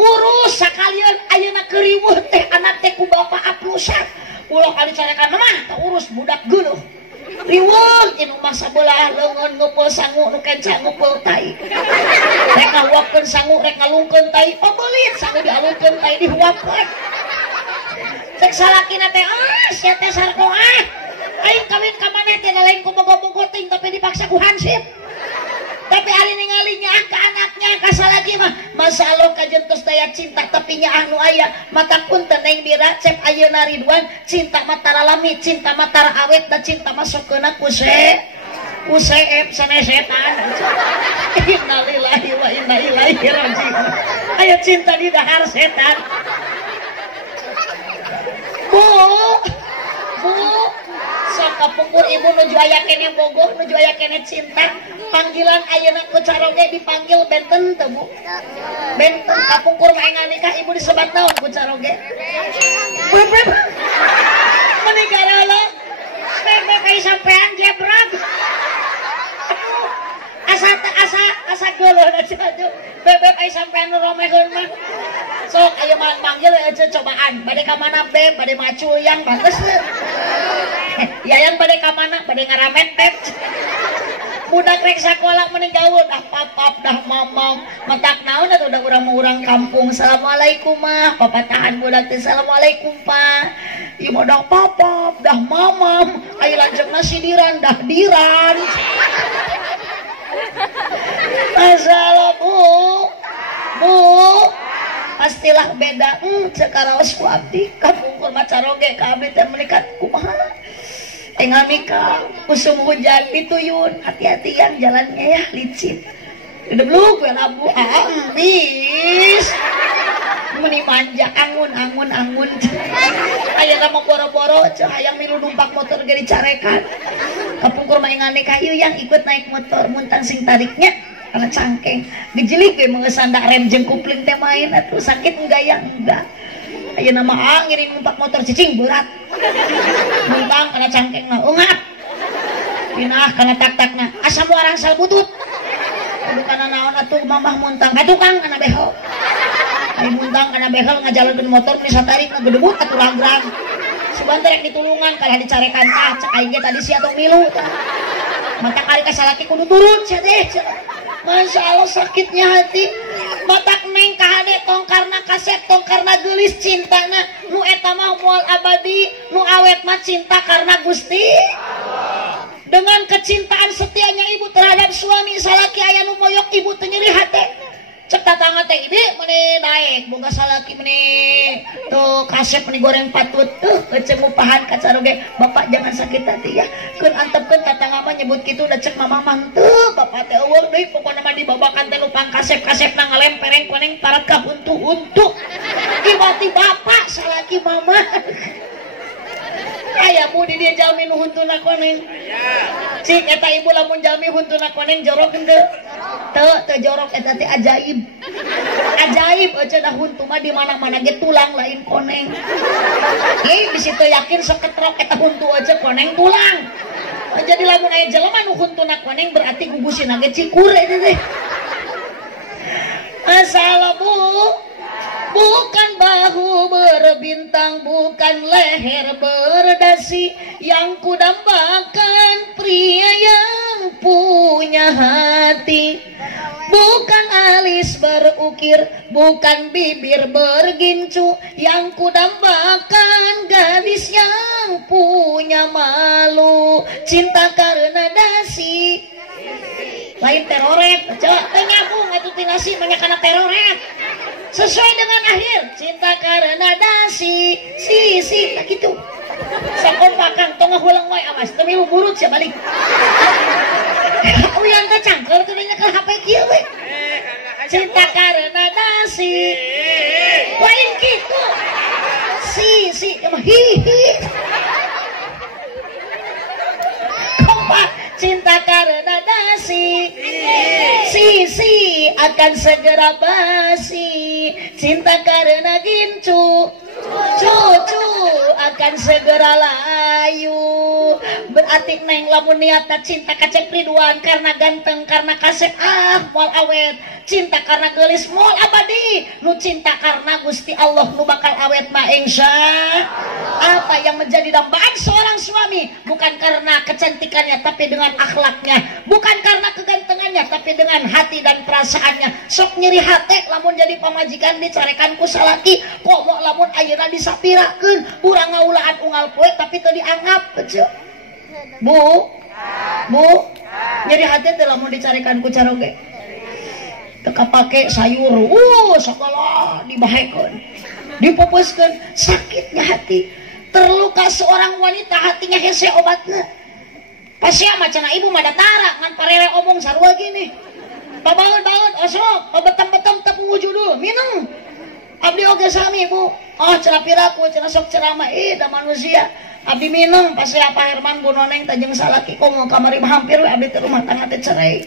urus sakalian ayeuna keriweuh teh anak teh ku bapak aplusan ulah kali carekan mah teu urus budak geuleuh riweuh inu mah sabelah leungeun ngumpul sangu nu kenca ngumpul tai rek ngahuapkeun sangu rek ngalungkeun tai pabeulit sangu dialungkeun tai dihuapkeun cek salakina teh sia teh sarko aing kawin ka maneh teh lain ku bogo-bogo ting tapi dipaksa ku hansip tapi ari ningali nyaah ka anaknya ka salaki mah masalah kajentos daya cinta tapi nyaah nu aya mata punten Neng Mira cep ayeuna Ridwan cinta mah tara lami cinta mah tara awet da cinta mah sokeuna kuseep sana setan innalillahi wa inna ilaihi rajiun aya cinta di dahar setan bu sok kapungkur ibu nuju aya kene bogo nuju aya kene cinta panggilan ayeuna ku caroge dipanggil benten teu bu benten kapungkur mah engal nikah ibu disebat naon ku caroge bebeb meninggal lo bebeb ai sampean jebrag asa geuleuh da cenah bebeb ai sampean romeheun mah sok ayo manggil aja cobaan bade ka mana beb bade macul yang bagus yayang bade ka mana bade ngaramet beb budak rek sakola mending gaul dah papap dah mamam matak naon atuh udah urang kampung assalamualaikum mah papatahan budak teh assalamualaikum pak ieu mah dah papap dah mamam aya lanjutna sidiran dah diran masalah bu pastilah beda cekaraos ku abdi kapungkur macaroge ka abdi teh meunikat kumaha engal nikah musim hujan dituyun hati-hati yang jalannya ya licin Debluk we labu bis. Meni manja angun. Aya nama boro-boro hayang milu numpak motor ge dicarekan. Kapungkur maingane kayu yang ikut naik motor muntang sing tariknya karena cangkeng. Dijelik we mengesandak rem jeung kupling teh main atuh sakit enggak ya enggak. Aya nama ngiring numpak motor cicing berat. Muntang karena cangkengna ungap. Pinah karena tak-takna asa muarang sal butut. Bukan naon atuh mamah muntang ka tukang kana behel. Ai muntang kana behel ngajalekeun motor geus satarik ngagedebut atuh lagrang. Sebentar rek ditulungan kalah dicarekan tah cek aing ge tadi sia tong milu tah. Mata kali ka salaki kudu turun sia teh. Masya Allah sakitnya hati. Batak neng kahade tongkarna kaset tongkarna geulis cintana nu eta mah moal abadi nu awet mah cinta karena Gusti Allah. Dengan kecintaan setianya ibu terhadap suami salaki aya nu moyok ibu teu nyeri hate. Cek tatangga teh ibu meni naik boga salaki meni tuh kasep meni goreng patut eceng mupahan ka caroge bapak jangan sakit hati ya keun antepkeun tatangga mah nyebut kitu da cek mamah manteup bapak teh eueuh deui pokona mah dibabakan teh lupang kasep-kasepna ngalempereng koneng parat ka untu-untu ibati bapak salaki mama aya budi dia jalmi nu huntuna koneng cik eta ibu lamun jalmi huntuna koneng jorok henteu teu jorok eta teh ajaib aja dah huntu mah di mana-mana ge tulang lain koneng di situ yakin seketrok eta huntu aja koneng tulang jadi lamun aya jelema nu huntuna koneng berarti gugusina ge cikur eta teh masalah bu bukan bahu berbintang, bukan leher berdasi, yang kudambakan pria yang punya hati. Bukan alis berukir, bukan bibir bergincu, yang kudambakan gadis yang punya malu. Cinta karena dasi lain teroret, coba nyambung itu tinasi banyak karena teroret sesuai dengan akhir cinta karena dasi si tak gitu sakon pakang tongah hulang wae awas teu milu burut sia balik uyang teh cangkel teu nya ke HP kieu we cinta karena dasi lain kitu si mah hihi kompak cinta karena dasi si akan segera basi cinta karena gincu cucu akan segera layu berarti neng lamun niatna cinta kacep Ridwan karena ganteng karena kasep moal awet cinta karena gelis moal abadi nu cinta karena Gusti Allah nu bakal awet mah insya apa yang menjadi dambaan seorang suami bukan karena kecantikannya tapi dengan akhlaknya bukan karena kegantengannya tapi dengan hati dan perasaannya sok nyeri hati lamun jadi pamajikan dicarekan ku salaki kok mau lamun ayeuna disapirakeun urang ngaulaan unggal poe tapi teu dianggap kecil bu nyeri hati teh lamun dicarekan ku caroge teu kapake sayur sakala dibahekeun dipupuskeun sakitnya hati terluka seorang wanita hatinya hese obatna pasia macana ibu mah datara ngan parere omong sarua gini babaeun osok betem-betem teu wujudul mineng abdi oge sami bu cenah piraku cenah sok ceramah da manusia abdi mineng pasia Pak Herman Bu Noneng tajeng salaki komo kamari hampir we abdi teh rumah tangga teh cerai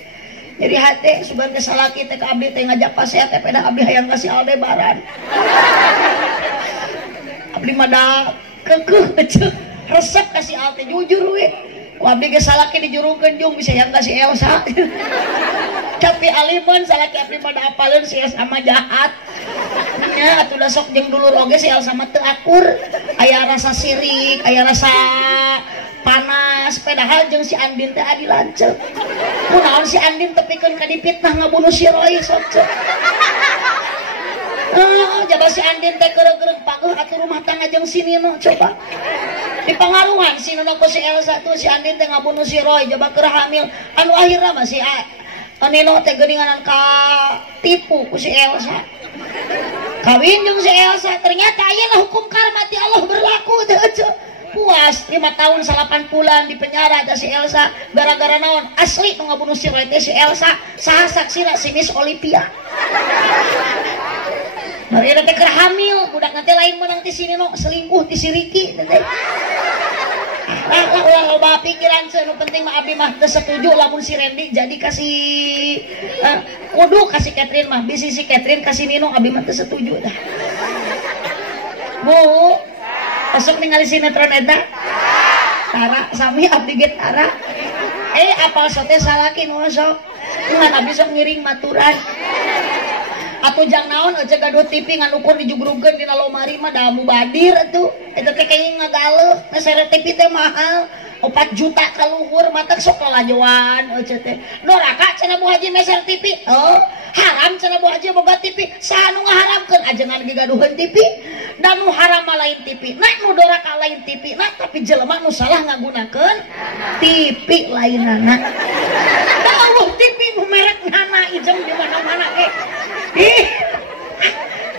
jadi hati sugan ke salaki teh ka abdi teh ngajak pasia teh peda abdi hayang kasih Aldebaran abdi mah kekeuh resep kasih Alte jujur we abdi ge salaki dijurungkeun jung bisa yang kasih Elsa tapi aliman salaki abdi mah apaleun si Elsa mah jahat nya atuh da sok jeung dulur oge si Elsa mah teu akur aya rasa sirik aya rasa panas padahal jeung si Andin teh adi lanceuk kunaon si Andin tepikeun ka dipitnah ngabunuh si Roy sok jaba si Andin teh geureuh-geureuh pageuh atuh rumah tangga jeung si Nino coba di pangaruhan si Nino ku si Elsa tuh si Andin teh ngabunuh si Roy jaba keur hamil anu akhirna mah si Nino teh geuninganan ka tipu ku si Elsa kawin jeung si Elsa ternyata ayeuna hukum karma ti Allah berlaku teh puas 5 tahun 8 bulan di penjara ada si Elsa gara-gara naon asli nu ngabunuh si Rete si Elsa saha saksina si Miss Olivia. Mari teh keur hamil budak nanti lain menang ti sini no selingkuh ti si Riki teh. Ulah loba pikiran nu penting mah abi mah teu setuju lamun si Randy jadi kasih kudu kasih Catherine mah bisi si Catherine kasih Nino abi mah teu setuju dah. Bu, esok ningali sinetron eta? Tara, sami abdi ge Tara. Apal sote salaki nu sok. Ngan abdi sok ngiring maturan. Atuh jang naon aja gaduh TV ngan ukur dijugrugkeun dina lomari mah da mubadir atuh. Eta teh kayaknya ngagaleuh, mesere TV teh mahal. 4 juta ka luhur mata sok lalajoan aja teh. Doraka cenah Bu Haji meser TV. Oh, haram cenah Bu Haji boga TV. Saha nu ngaharamkeun ajengan gaduheun TV. Dan nu haram mah lain TV. Nah nu doraka lain TV. Nah tapi jelema nu salah ngagunakeun TV lainana. Tauh TV nu merek nana ijem di mana-mana ge.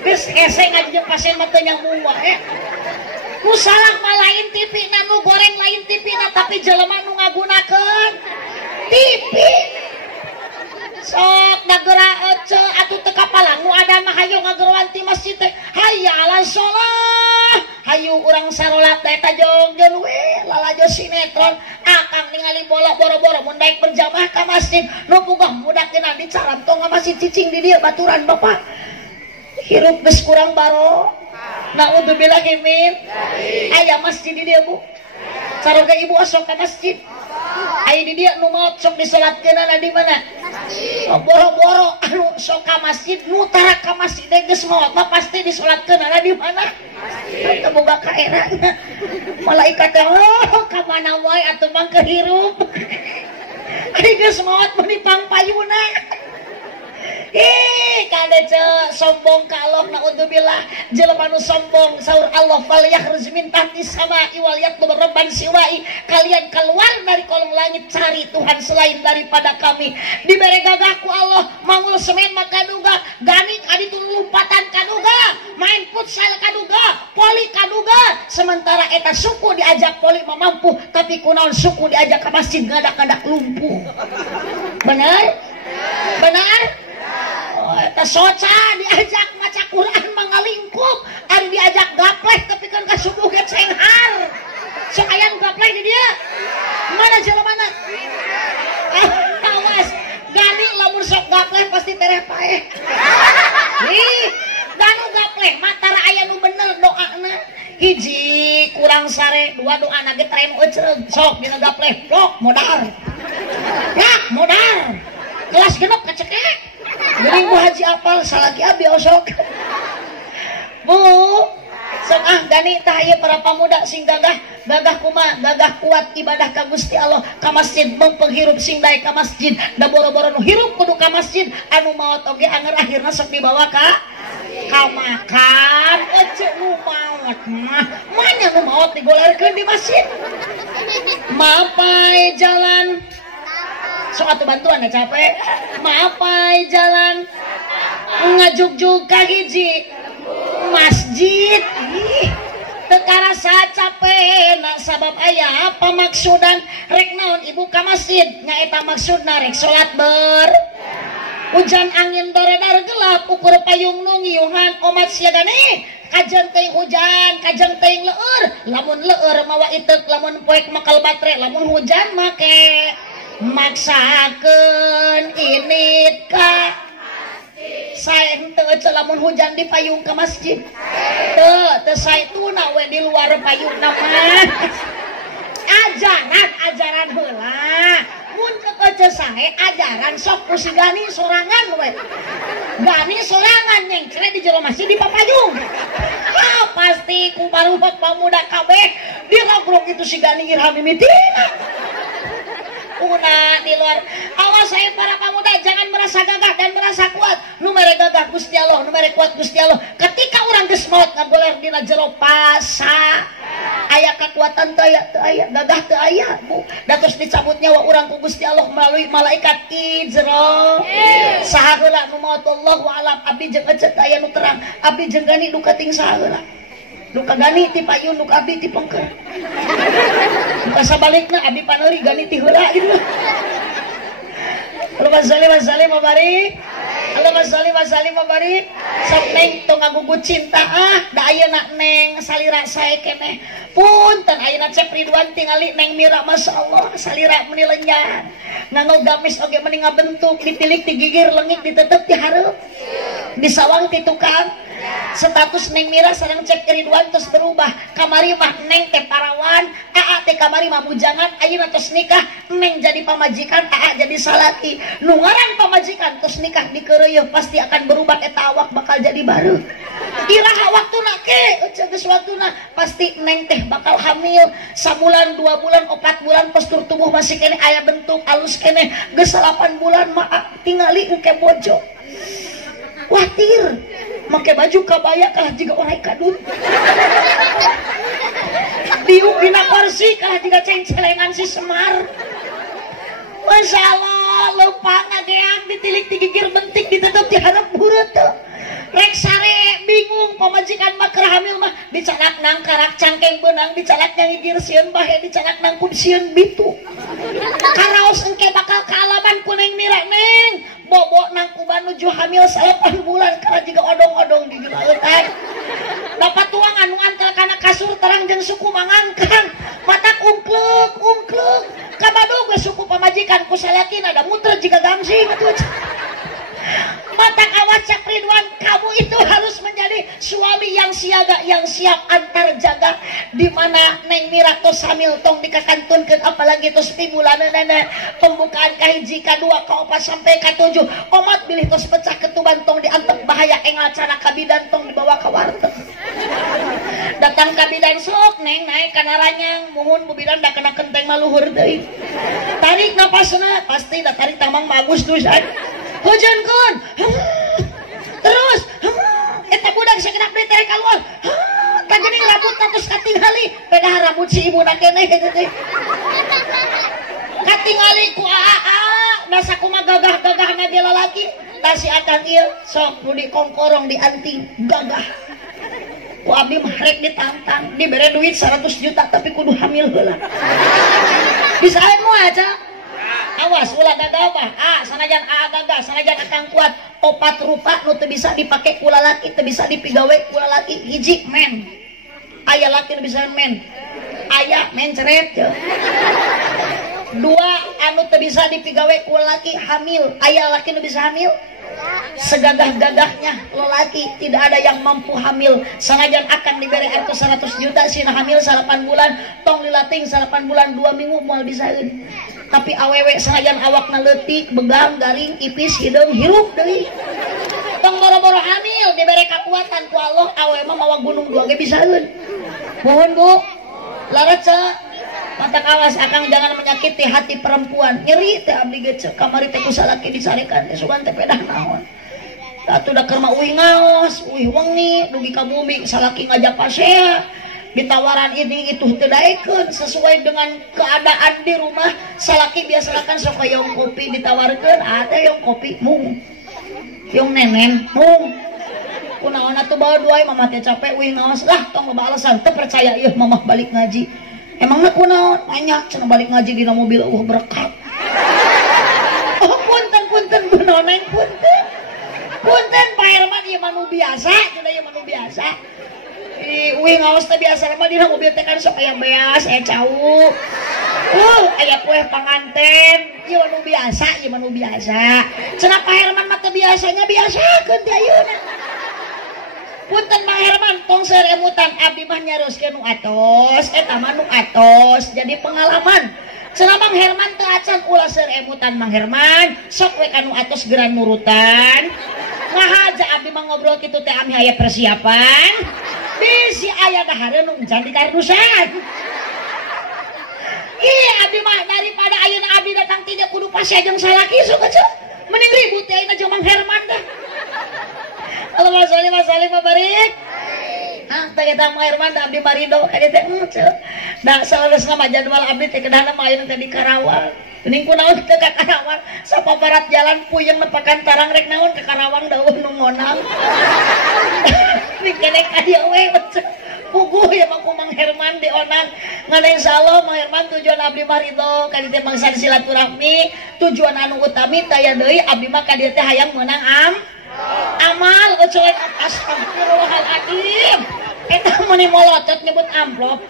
Geus hese ngaji pasien mah teu nyambung wae. Nu salah mah lain TV na nu goreng lain TV na tapi jelema nu ngagunakeun TV. Sok dagera ece atuh teu kapalang nu ada mah hayu ngageroan ti masjid teh. Hayya ala sholah. Hayu urang sarolat teh ta jongjeun we lalajo sinetron akang ningali bola boro-boro mun daek berjamaah ka masjid nu pugah mudakeun di caram tong masjid cicing di dieu baturan Bapak. Hirup geus kurang baro. Naudzubillah min. Aya masjid di dieu Bu. Saroga ibu asok ka masjid. Aya di dieu nu maot sok disolatkeunana di mana? Boro-boro anu sok ka masjid nu tara ka masjid geus maot mah pasti disolatkeunana di mana? Teu boga kaerana. Malaikat teh ka mana wae atuh mah kehirup. Ari geus maot mah dipangpayuna. Kadece sombong ka Allah naudzubillah jelema nu sombong saur Allah fal yakhruj min tahtis sama'i wal yatlub rabban siwa'i kalian keluar dari kolong langit cari Tuhan selain daripada kami dibere gagah ku Allah mangul semen maka duga ganing aditu lompatan kaduga main futsal kaduga poli kaduga sementara eta suku diajak poli mamampu tapi kunaon suku diajak ke masjid ngadak-ngadak lumpuh benar eta soca diajak maca Quran mangalingkup ari diajak gapleh tapi kan ka subuh ge cenghar sok aya nu gapleh di dieu mana jelemana awas gani lamun sok gapleh pasti tereh paeh danu gapleh matara aya nu bener doana hiji kurang sare dua doana ge tren euceug sok dina gapleh blok modal kelas genep kecekek. Jadi Bu Haji apal salaki abi osok. Bu, sok gani tah ieu para pamuda sing gagah kumaha gagah kuat ibadah ka Gusti Allah ka masjid mempenghirup sing daek ka masjid da boro-boro nu hirup kudu ka masjid anu maot oge anger akhirna sok dibawa ka makan ece nu maot mah manya nu maot digolerkeun di masjid mapai jalan sok atuh bantuan capek mapai jalan ngajuk-juk ka hiji masjid teu karasa capek na sabab aya apa maksudan rek naon ibu ka masjid nyaeta maksudna rek salat hujan angin doredar gelap ukur payung nu ngiyuhan omat siagane kajeng teuing hujan kajeng teuing leueur lamun leueur mawa iteuk lamun poek makal batre lamun hujan make maksakeun init ka sae henteu lamun hujan di payung ke masjid teu sae tuna we di luar payung mah ajaran heula mun kece sae ajaran sok ku si Gani sorangan we Gani sorangan nyengkre di jero masjid di papayung pasti ku barudak pamuda kabeh dirogrog itu si Gani irham mimitina di luar awas saya para pemuda jangan merasa gagah dan merasa kuat nu mere gagah Gusti Allah nu mere kuat Gusti Allah ketika orang geus maot ngagoler dina jero pasa aya kekuatan teu aya gagah teu aya Bu da terus dicabut nyawa urang ku Gusti Allah melalui malaikat ijro saha heula nu maot Allahu alam abdi jeung ecet aya nu terang abdi jeung Gani nu kating saha heula nu kagani ti payun nu abdi ti pengker nu kasabalikna abdi paneuri gani ti heula gitu. Allahumma shalli wa barik. Allahumma shalli wa barik. Sok neng tong ngagugut cinta da ayeuna neng salira sae keneh. Punten ayeuna Cep Ridwan tingali neng Mira masyaallah salira meuni leunjang. Nganggo gamis oge meuni ngabentuk ditilik ti gigir leungit ditetep ti hareup. Disawang ti tukang. Status neng Mira sareng Cep Ridwan terus berubah. Kamari mah neng teh parawan, aa teh kamari mah bujangan, ayeuna tos nikah, neng jadi pamajikan, aa jadi salaki. Nu ngaran pamajikan terus nikah dikeureueuh pasti akan berubah eta awak bakal jadi baru. Iraha waktuna ke, geus waktuna pasti neng teh bakal hamil sabulan, 2 bulan, 4 bulan postur tubuh masih kene aya bentuk alus kene geus 8 bulan mah tingali engke bojo. Watir make baju kabaya kalah jiga orang kadut diuk dina kursi kalah jiga cengcelengan si Semar. Masya Allah lupa ngageang ditilik digigir bentik ditetep diharap burut rek sare bingung pamajikan mah keur hamil mah dicalak nang karak cangkeng benang dicalak nang gigir sieun bahe dicalak nang sieun bitu karaos engke bakal kaalaman ku Neng Mira neng bobo nang kuban nuju hamil 8 bulan kala jiga odong-odong di geleutan dapat tuang anu antel kana kasur terang jeung suku mangangkang matak ungklek kabadog suku pamajikan ku salakina da muter jiga gamsing atuh mata awas Cep Ridwan kamu itu harus menjadi suami yang siaga yang siap antar jaga di mana Neng Mira tos hamil tong dikakantunkeun apalagi tos pibulanana pembukaan kahiji kadua kaopat sampai katujuh omat bilih tos pecah ketuban tong diantep bahaya engal cana kabidan tong dibawa ka warteg datang kabidan sok neng naik kana ranyang muhun bubidan da kena kenteng maluhur deui tarik napasna pasti da tarik tamang bagus tuh hujankeun terus eta budak sagenak deui tarik kaluar tagening rambut terus katingali pedah rambut si ibuna keneh katingali ku aa da sakumaha gagah-gagahna ge lalaki tah si akang ieu sok nu dikongkorong dianting gagah ku abdi mah rek ditantang dibere duit 100 juta tapi kudu hamil heula bisaen moal aja. Awas ulah gagal mah sanajan gagah sanajan akang kuat 4 rupa nu teu bisa dipake ku lalaki teu bisa dipigawe ku lalaki hiji men aya laki nu bisa men aya men ceret 2 anu teu bisa dipigawe ku lalaki hamil aya laki nu bisa hamil segagah-gagahnya lelaki tidak ada yang mampu hamil sanajan akan diberi artu 100 juta sina hamil 8 bulan tong lilating 8 bulan 2 minggu moal bisaeun tapi awewe sanajan awakna leutik begang garing ipis hidung hirup deui tong boro-boro hamil diberi kekuatan ku Allah awewe mah mawa gunung 2 ge bisaeun mohon Bu lareca mata awas akang jangan menyakiti hati perempuan nyeri teh abdi ge ceuk kamari teh ku salaki disarekan teh sugan teh pedah naon atuh da keur mah uih ngaos uih wengi dugi ka bumi salaki ngajak pasea ditawaran ini itu teu daekeun sesuai dengan keadaan di rumah salaki biasakan sok yong kopi ditawarkeun ada yong kopi mung yong nenen mung kunaon atuh bawa duai mama teh capek uih ngaos lah tong loba alasan teu percaya ieu mamah balik ngaji emangna kunaon nanya cenah balik ngaji dina mobil berkat oh punten kunaon neng punten Pak Herman ieu mah nu biasa cenah ieu mah nu biasa uih ngaos teh biasa mah dina mobil teh kan sok aya beas aya cau aya kue panganten ieu nu biasa cenah Pak Herman mah teh biasanya biasakeun teh ayeuna punten Pak Herman tong seremutan abdi mah nyaroskeun nu atos eta mah nu atos jadi pengalaman cenah Mang Herman teu acan ulah seremutan Mang Herman sok we ka nu atos geran nurutan ngahaja abdi mah ngobrol kitu teh ami aya persiapan bisi aya dahareun nu encan dikardusan iya abdi mah daripada ayeuna abdi datang tidak kudu pasea jeung salaki sok aja mending ribut teh ayeuna jeung Mang Herman dah Allahumma sholli wa sallim wa barik teh eta Mang Herman da abdi marido ka teh da saeureusna mah jadwal abdi teh kedahna mah ayeuna teh di Karawang geuning kunaon teh ka Karawang sapaparat jalan puyeng nepakan tarang rek naon ka Karawang daeuh nu ngonang nih kene ka dieu we puguh ya mah ku Mang Herman di Onang ngan insyaallah Mang Herman tujuan abdi mah ridho ka dieu mangsa silaturahmi tujuan anu utami taya deui abdi mah ka dieu teh hayang meunang amal coy astagfirullahaladzim eta meni molotot nyebut amplop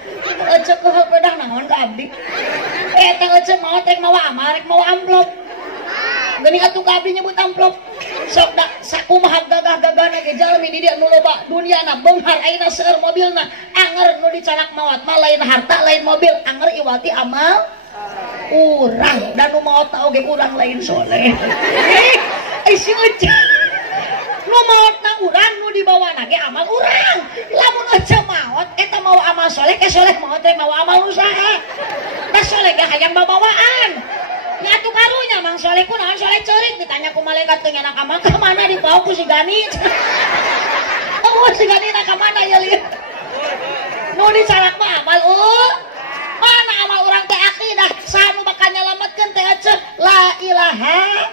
ece keuheuh pedah naon ka abdi eta ece mau teh mawa amal rek mawa amplop geuning atuh ka abdi nyebut amplop sok da sakumaha gagah-gagahna ge jalmi di dieu nu loba dunyana beunghar ayeuna seueur mobilna anger nu dicanak maot mah lain harta lain mobil anger iwati amal urang dan nu maot oge urang lain soleh si ucap nu maotna urang nu dibawana ge amal urang lamun aja maot eta mawa amal soleh ke soleh maot teh mawa amal usaha da soleh ge hayang babawaan ngatu karunya Mang Soleh kunaon soleh ceurik ditanya ku malaikat teu nyana ka mana dibawa ku si Gani oh si Gani na ka mana ya lieu nu dicarak mah amal mana amal urang teh akidah saha nu bakal nyalametkeun teh ece la ilaha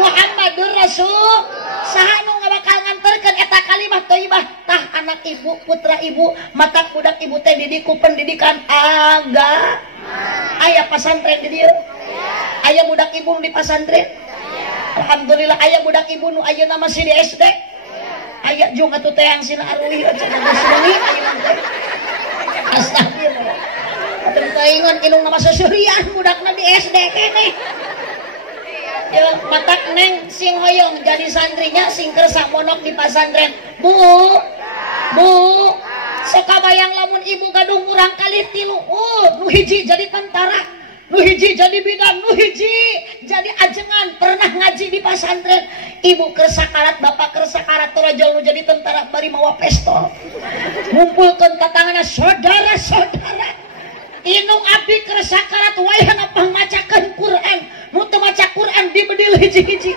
Muhammadur Rasul saha nu bakal nganterkeun eta kalimat thayyibah tah anak ibu putra ibu mata budak ibu teh didiku pendidikan agama aya pasantren di dieu aya budak ibu di pasantren alhamdulillah aya budak ibu nu ayeuna masih di SD aya jeung atuh teh yang sina aruih cenah sini ayeuna teh astagfirullah atuh teh ingon indung nama sesurian budakna di SD keneh ya matak neng sing hoyong jadi santrinya sing kersa monok di pasantren bu sakabayang lamun ibu gadung urang kali 3 nu hiji jadi tentara nu hiji jadi bidan nu hiji jadi ajengan pernah ngaji di pasantren ibu kersakarat bapak kersakarat torojol nu jadi tentara bari mawa pistol ngumpulkeun tatangana saudara-saudara inung abdi kersakarat wayahna pamacakeun Quran nu teu maca Quran dibedil hiji-hiji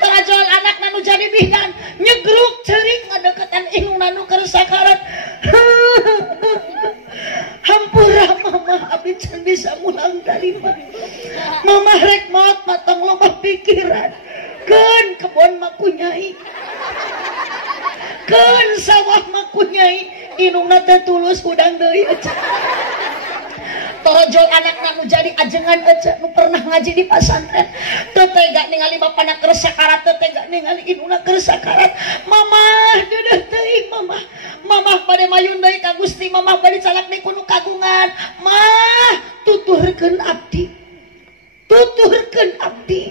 torojol anakna nu jadi bidan nyegruk ceurik ngadeukeutan inungna nu kersakarat hampura mama abdi can bisa mulang dari mama rek maot matang loba pikiran keun kebon makunyai keun sawah makunyai inungna teh tulus udang deui torojol anakna nu jadi ajengan aja nu pernah ngaji di pasantren teu tega ningali bapana keur sakarat teu tega ningali inungna keur sakarat mamah deudeuh teuing mamah bade mayun deui ka Gusti mamah bade calak deui kudu kagungan mah tuturkeun abdi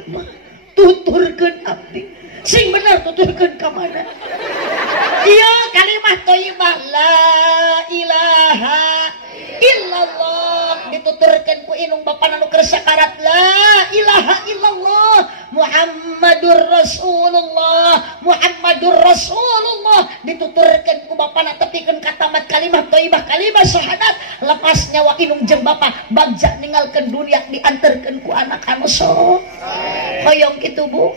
mah tuturkeun abdi sing bener tuturkeun ka mana ieu kalimat thayyibah la ilaha illallah dituturkeun ku inung bapana nu keur sakarat la ilaha illallah Muhammadur Rasulullah dituturkeun ku bapana tepikeun katamat kalimat thayyibah kalimat syahadat lepas nyawa inung jeung bapa bagja ninggalkeun dunia dianterkeun ku anak anu sok hoyong kitu bu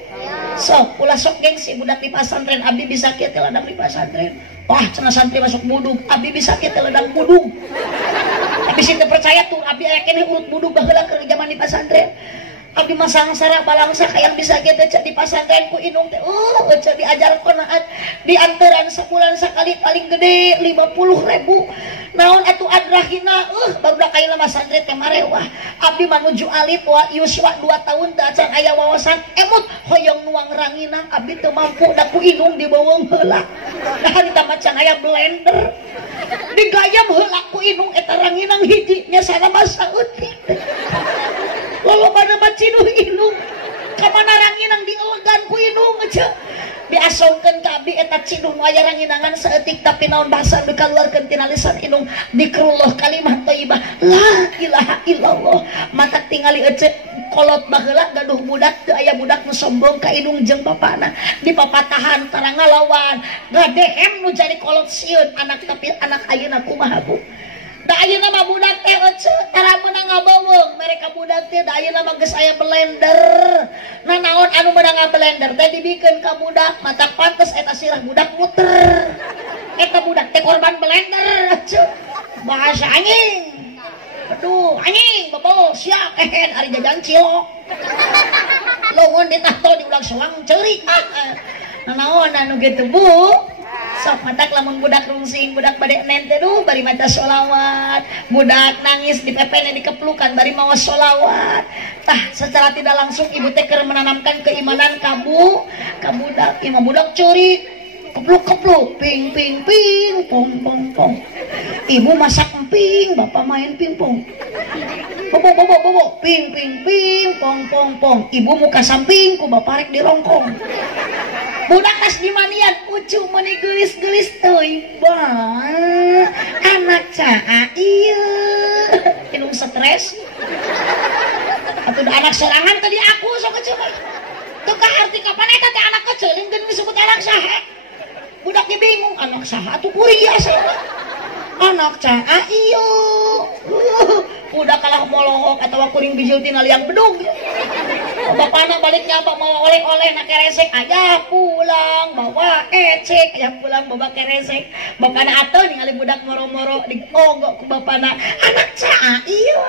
sok ulah sok gengsi budak di pasantren abdi bisa kieu teh ladang di pasantren wah cenah santri masuk budug abdi bisa kieu teh ladang budug tapi sih percaya tuh abdi aya keneh urut budug baheula keur zaman di pasantren abdi mah sangsara balangsa kayang bisa kieu teh di pasantren ku inung teh cek diajar qanaat di anteran sebulan sekali paling gede 50.000 naon atuh adrahina barudak ayeuna mah santri teh marewah abdi menuju alit wa yuswa 2 tahun teh acan aya wawasan emut hoyong nuang rangina abdi teu mampu da ku inung dibawa heula nah harita macan aya blender digayam heula ku inung eta ranginang hiji nya sarama sautik lolobana macinuh inung kamana ranginang dielegan ku inung aja diasongkeun ka abdi eta cinuh nu aya ranginangan saeutik tapi naon basa nu kaluarkeun tina lisan inung dikrullah kalimat thayyibah la ilaha illallah mata tingali ece kolot baheula gaduh budak teu aya budak nu sombong ka inung jeung bapana di papatahan tara ngalawan gadehem nu jadi kolot sieun anak tapi anak ayeuna kumaha bu da ayeuna mah budak teh ece tara meunang ngabeuweung mereka budak teh da ayeuna mah geus aya blender nah naon anu meunang blender teh dibikeun ka budak mata pantes eta sirah budak muter eta budak teh korban blender ece bahasa anjing aduh anjing bebo siap ari jajan cilok longon ditahto di ulang selang ceurik nah naon anu kitu bu sok matak lamun budak rungsing budak bade nente duh bari maca sholawat budak nangis dipepene dikeplukan bari maos sholawat tah secara tidak langsung ibu teh keur menanamkan keimanan kamu ka budak imah budak curi kepluk ping ping ping pong pong pong ibu masak emping bapak main pingpong bobo ping ping ping pong pong pong ibu muka samping ku bapak rek dirongkong budak kas dimanian ucu meni gelis-gelis teuing bah anak caa ieu tinung stres atuh anak sorangan tadi aku sok kecil teu kaharti kapan eta teh anak kecil geus disebut anak saha budaknya bingung anak saha atuh kuliah anak caa iyo udah kalah molohok atau kuring bijil tina liang bedug bapana balik nyapa mau oleh-oleh na keresek aja pulang bawa ecek aja pulang bawa keresek bapana atuh ningali budak moro-moro digogok ku bapana anak caa iyo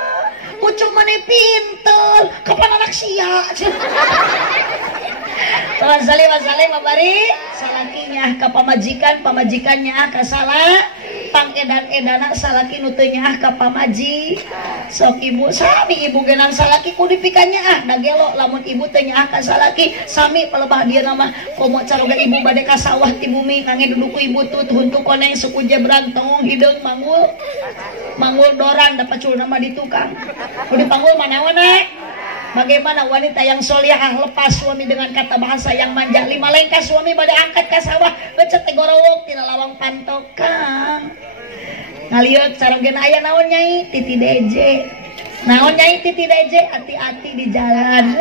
pucuk mana pinter kapan anak sia Wassalim mabari salakinya ka pamajikannya ka salah pangedan-edana salaki nu teu nyaah ka pamaji sok ibu sami ibu genan salaki kudu pikannya da gelo lamun ibu teu nyaah ka salaki sami palebah dia nama komo caroga ibu bade ka sawah ti bumi kange duduk ku ibu tut huntu koneng suku jebrang tong hideung mangul dorang da pacul nama di tukang kudu panggul manawana. Bagaimana wanita yang solihah lepas suami dengan kata bahasa yang manja 5 lengkah suami pada angkat ke sawah becet tegorowok tina lawang pantokang ngaliut sareng aya naon nyai titi DJ naon nyai titi DJ hati-hati di jalan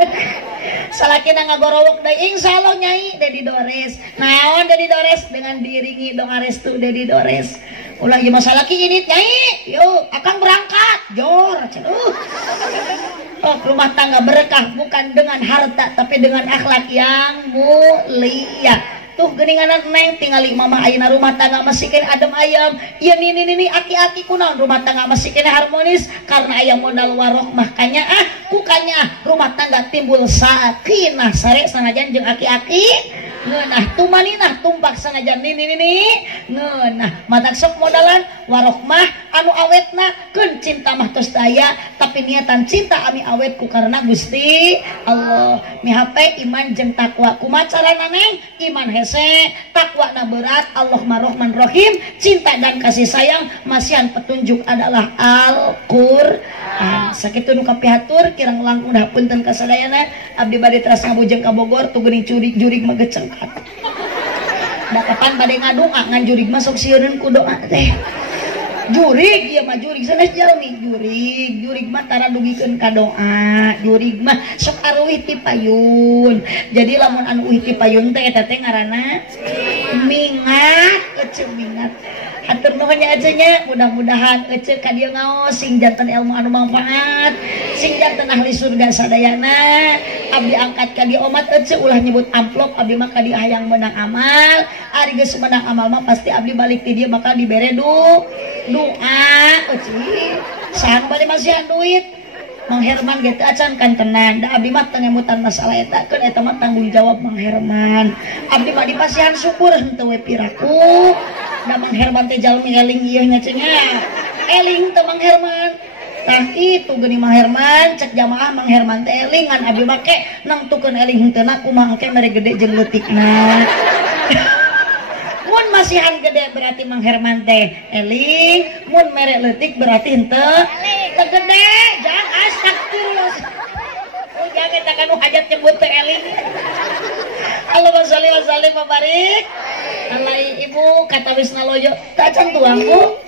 salakina ngagorowok deui insyaallah nyai Dedi Dores naon Dedi Dores dengan diiringi dong arestu Dedi Dores ulah ieu masalah ki ini nyai yuk akan berangkat jor oh rumah tangga berkah bukan dengan harta tapi dengan akhlak yang mulia tuh geninganan neng tingali mama ayeuna rumah tangga masih kena adem ayam ieu nini aki-aki kunaon rumah tangga masih kena harmonis karena aya modal warohmah kanya kukanya rumah tangga timbul sakinah sare sanajan jeung aki-aki ngeunah tumaninah tumpak sanajan nini ngeunah matak sok modalan warohmah anu awetna keun cinta mah tos daya tapi niatan cinta ami awet ku karena Gusti Allah mihape iman jeung takwa kumaha carana neng iman hese takwa na berat Allah Rahman Rahim cinta dan kasih sayang masihan petunjuk adalah Al-Qur'an sakitu nu kapihatur kirang langkung dah punten kasadayana abdi bade teras ngabujeng ka Bogor tuh geuning jurig mah geceng da kapan bade ngadua ngan jurig mah sok sieureun ku doa teh jurig ieu mah jurig sanes jalmi jurig mah tara dugikeun ka doa jurig mah sok aruih ti payun jadi lamun anu uih ti payun teh eta teh ngaranna mingat eceuk mingat hatur nuhun nya eceuknya mudah-mudahan eceuk ka dieu ngaos sing janten ilmu anu manfaat sing janten ahli surga sadayana abdi angkat ka dieu omat eceuk ulah nyebut amplop abdi mah ka dieu hayang menang amal ari geus menang amal mah pasti abdi balik ti dieu bakal dibere doa eceuk saha bade masihan duit Mang Herman gitu acan kan tenan da abdi mah teu ngemutan masalah eta keun eta mah tanggung jawab Mang Herman abdi mah dipasihan syukur henteu we piraku da Mang Herman teh jalmi eling ieu nya cenah eling teu Mang Herman tah itu geuning Mang Herman cek jamaah Mang Herman teh eling ngan abdi mah ke nangtukeun eling henteuna kumaha engke mere gede jeung leutikna mun masihan gede berarti Mang Herman teh eling mun mere leutik berarti henteu gede jangan astagfirullah jangan tak anu hajat nyebut teh eling Allahumma sholli wa sallim wa barik alai ibu kata Wisna Loyo tacan tuang bu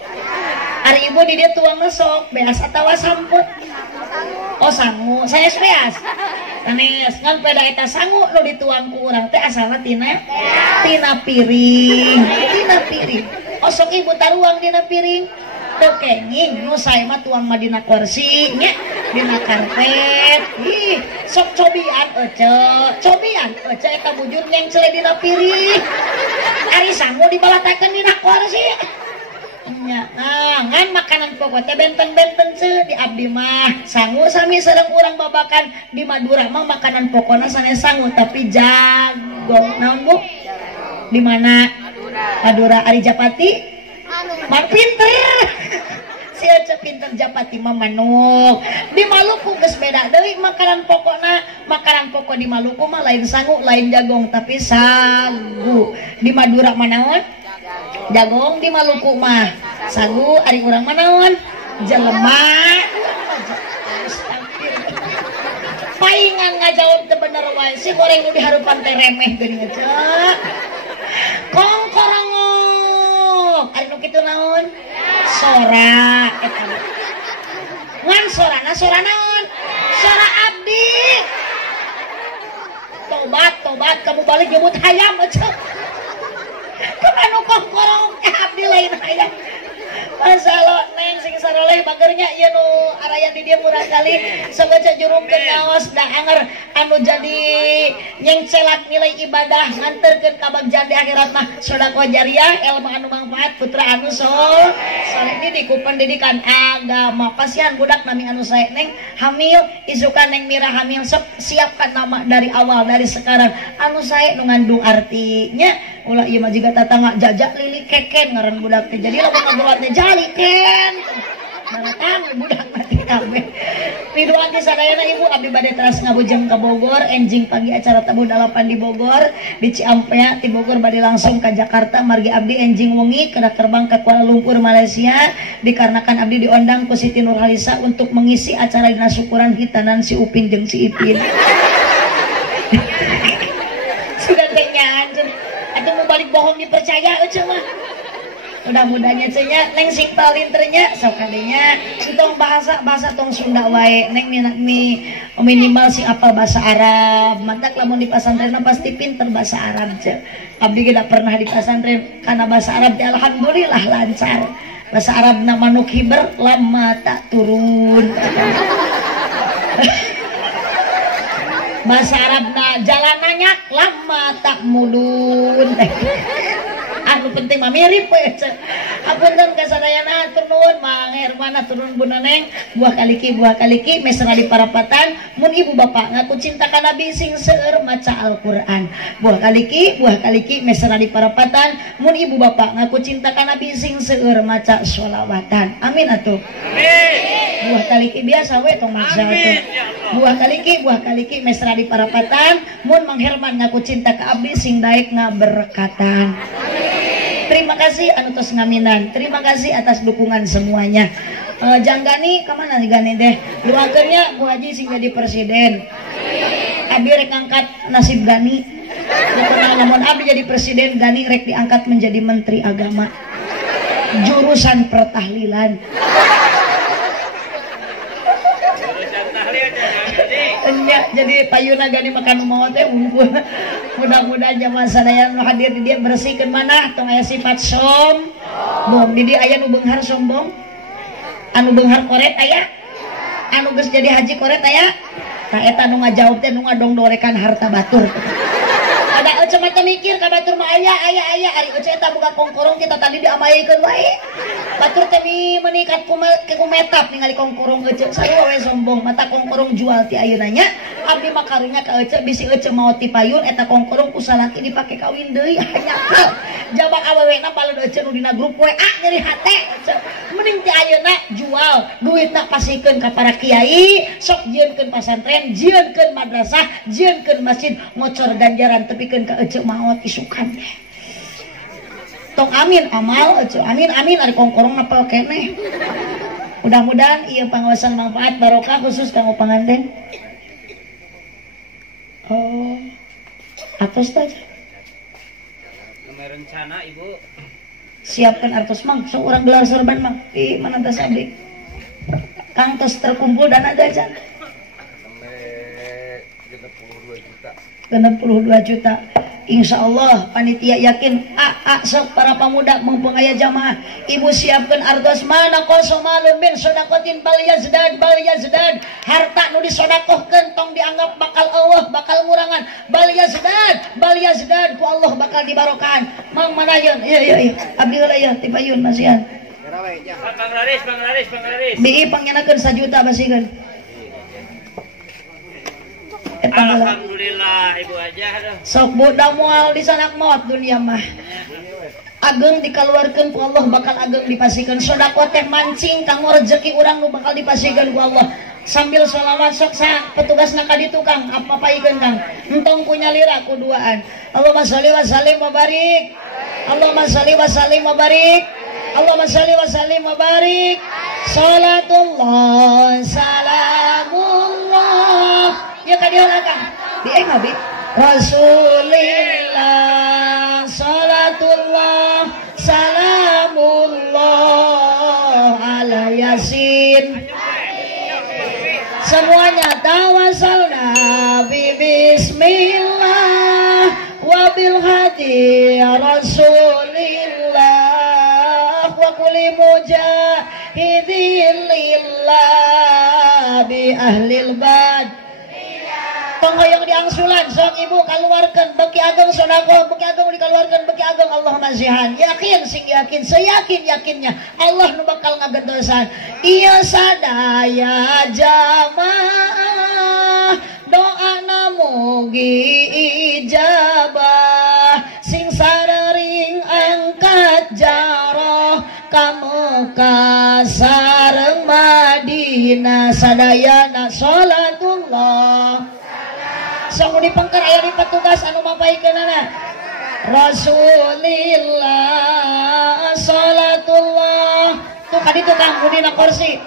hari ibu di dia tuang sok beas atawa samput oh sangu saya beas tanes ngan peda eta sangu nu dituang ku urang teh asalna tina piring oh sok ibu taruang dina piring kenging nu saya mah tuang mah dina kursi nya dina karpet ih sok cobian ece eta bujur nyengcele dina piring ari sangu dibalatakeun dina kursi nya ngan makanan pokok teh benten-benten teu di abdi mah sangu sami sareng urang babakan di Madura mah makanan pokokna sanes sangu tapi jago naon bu di mana Madura Ari Japati mah pinter. Si Ece pinter Japati mah manuk. Di Maluku geus beda deui makanan pokok di Maluku mah lain sangu lain jagong tapi sagu. Di Madura manaon jagong, di Maluku mah sagu. Ari urang manaon jelema. Paingan ngajawab teu bener wae si goreng nu diharupan teh remeh geuning aja. Kongkorongok ari nu kitu naon? Sora eta. Ngan sorana sora naon? Sora abdi. Tobat kamu balik nyebut hayam aja. Kemana kongkorongok abdi lain hayam. Masalah neng sing saroleh bagernya ieu nu araya di dieu murah kali sengaja jurungkeun ngaos da anger anu jadi nyengcelak nilai ibadah nganterkeun ka bagjan di akhirat mah sedekah jariah ilmu anu manfaat putra anu soleh didik ku pendidikan agama. Pasian budak nami anu sae neng hamil isukan neng mira hamil sok siapkan nama dari awal dari sekarang anu sae nu ngandung artinya ulah ieu mah jiga tatangga jajak lili keken ngaran budak teh jadi lamun ngagolat teh jaliken datang budak mati kabeh. Ridwan ti sadayana ibu abdi bade teras ngabujeng ka Bogor enjing pagi acara tabu 8 di Bogor di Ciampea ti Bogor bade langsung ka Jakarta margi abdi enjing wengi kada terbang ka Kuala Lumpur Malaysia dikarenakan abdi diundang ku Siti Nurhalisa untuk mengisi acara dina syukuran hitanan si Upin jeung si Ipin. Sudah teh nyanjun atuh mau balik bohong dipercaya eueuh mah. Mudah-mudahnya cenah neng sing palinternya sok kadinya tong bahasa tong Sunda wae neng minimal sing apal bahasa Arab matak lamun di pasantren pasti pinter bahasa Arab ce. Abdi geus pernah di pasantren kana bahasa Arab alhamdulillah lancar. Bahasa Arab na manuk hiber lama tak turun. Bahasa Arab na jalan nanyak lama tak mudun. Anu penting mah mirip we. Apunten kasadayana turun Mang Hermana turun Bunda Neng buah kaliki mesra di parapatan mun ibu bapak ngaku cinta ka Nabi sing seueur maca Al-Qur'an. Buah kaliki mesra di parapatan mun ibu bapak ngaku cinta ka Nabi sing seueur maca sholawatan. Amin atuh. Amin. Buah kaliki biasa we tong maksa atuh. Buah kaliki mesra di parapatan mun Mang Herman ngaku cinta ka abdi sing daek ngaberkatan. Terima kasih anu tos ngaminan. Terima kasih atas dukungan semuanya. Jang Gani kemana nih Gani deh? Doakeunnya Bu Haji sing jadi presiden. Abi rek ngangkat nasib Gani. Pokoknya namun Abi jadi presiden, Gani rek diangkat menjadi menteri agama. Jurusan pertahlilan. Jadi payuna Gani makan mau teh unggul. Mudah-mudahan jamaah sadaya nu hadir di dia bersihkeun manah tong aya sifat sombong. Di dia aya nu beunghar sombong. Anu beunghar koret aya. Anu geus jadi haji koret aya. Tah eta nu ngajawab teh nu ngadongdorekan harta batur. Ada eueuh mah mikir ka batur mah aya ari eueuh eta boga kongkorong kita tadi diamayekeun wae. Batur teh menikat ku metap ningali kongkorong eueuh sarua we sombong mata kongkorong jual ti ayeuna nya. Abdi mah karunya ka eueuh bisi eueuh maot ti payun eta kongkorong ku salaki dipake kawin deui hanyakal. Jabak awewena balen eueuh nu dina grup WA nyeri hate. Mending ti ayeuna jual duitna pasikeun ka para kiai, sok jieunkeun pasantren, jieunkeun madrasah, jieunkeun masjid, ngocor ganjaran tepikeun ka eueuh maot isukan. Tong amin amal eueuh amin ari kongkorong napal keneh. Mudah-mudahan ieu pangawasan manfaat barokah khusus kanggo panganten. Oh, atos saja. Rencana Ibu. Siapkan artos mang, sok urang gelar sorban mang. Di mana tas abdi? Kang tos terkumpul dana jajan. Sampai 62 juta. 62 juta. Insya Allah panitia yakin sok para pemuda mumpung aya jamaah ibu siapkan artos mana kosomalun bin sodakotin bal yazdad harta nu disodakohkeun tong dianggap bakal Allah bakal ngurangan bal yazdad ku Allah bakal dibarokahan mang manayeun iya abdi heula ya ti payun masihan Bang Laris bi pangenakeun 1 juta basikeun. Alhamdulillah Ibu aja. Sok budak moal di sanak maut dunia mah. ageng dikeluarkan ku Allah bakal ageng dipasihkan. Sodako teh mancing kanggo rezeki urang nu bakal dipasihkan ku Allah. Sambil sholawat sok sa petugas naka di tukang apa paikeun Kang entong ku nyalira ku duaan. Allahumma sholli wa sallim wa barik. Allahumma sholli wa sallim wa barik. Allahumma sholli wa sallim wa barik. Salatullah salamullah ya kadieu Kang di Nabi Rasulillah salatullah salamullah ala yasin. Semuanya tawasalna bi bismillah wa bil hadi rasulillah wa kulli mujahidin lillah bi ahlil bad. Tong hoyong diangsulan sok ibu kaluarkeun beki ageng sodako beki ageng dikaluarkeun beki ageng Allah masihan yakin sing yakin seyakin-yakinnya Allah nu bakal ngagentosan. Ieu sadaya jamaah doana mugi ijabah sing sadering angkat jaroh kamu kasareng Madinah sadayana sholatullah. Sang dipengker aya di petugas anu mapaikeunana Rasulillah salatullah tuh kaditu Kang dina kursi.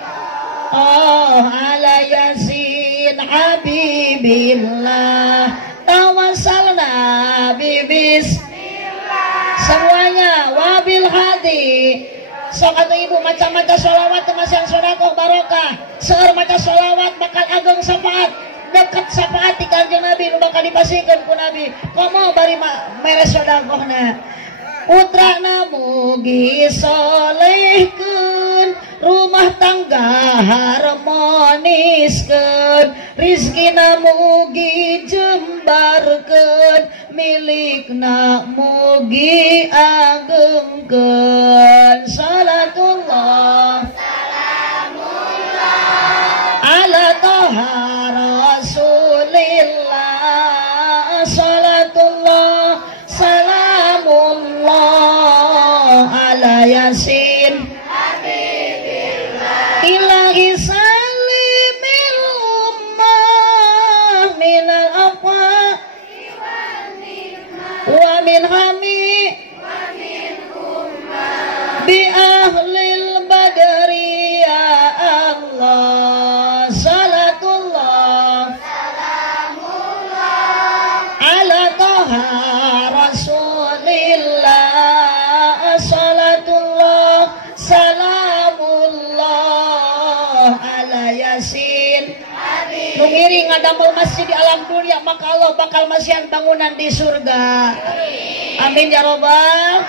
Oh ala yasin habibillah tawassalna bibis semuanya wabil hadi. Sok atuh ibu maca-maca sholawat temasian sodako barokah seueur maca sholawat bakal ageng syafaat dekat syafaat ti Kanjeng Nabi nu bakal dipasihkeun ku Nabi komo bari mere sodakohna putrana mugi solehkeun rumah tangga harmoniskeun rizkina mugi jembarkeun milikna mugi agengkeun. Salatullah ala toha rasulillah salatullah salamullah ala yasin ilahi salimil ummah minal afwa wa min hami bi ahlil badri ya Allah. Salatullah ala toha rasulillah salatullah salamullah ala yasin. Nu ngiring ngadamel masjid di alam dunia maka Allah bakal masihan bangunan di surga. Amin ya robbal.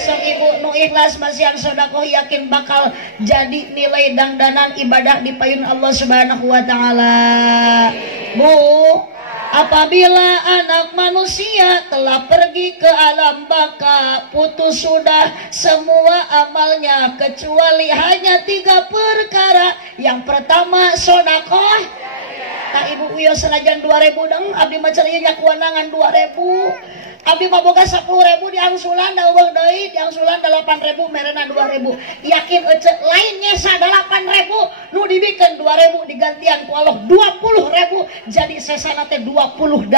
Sok ibu nu ikhlas masihan sedekah yakin bakal jadi nilai dangdanan ibadah di payun Allah Subhanahu wa taala. Bu, apabila anak manusia telah pergi ke alam baka, putus sudah semua amalnya kecuali hanya 3 perkara. Yang pertama sedekah. Tak ibu uyo senajan 2.000 deng abdi mah nya kuanangan 2.000. Abdi mah boga 10.000 diangsulan da eueuh deui diangsulan 8.000 merena 2.000. Yakin ece lain nyesa 8.000 nu dibikeun 2.000 digantian ku Allah 20.000 jadi sesana teh 28.000.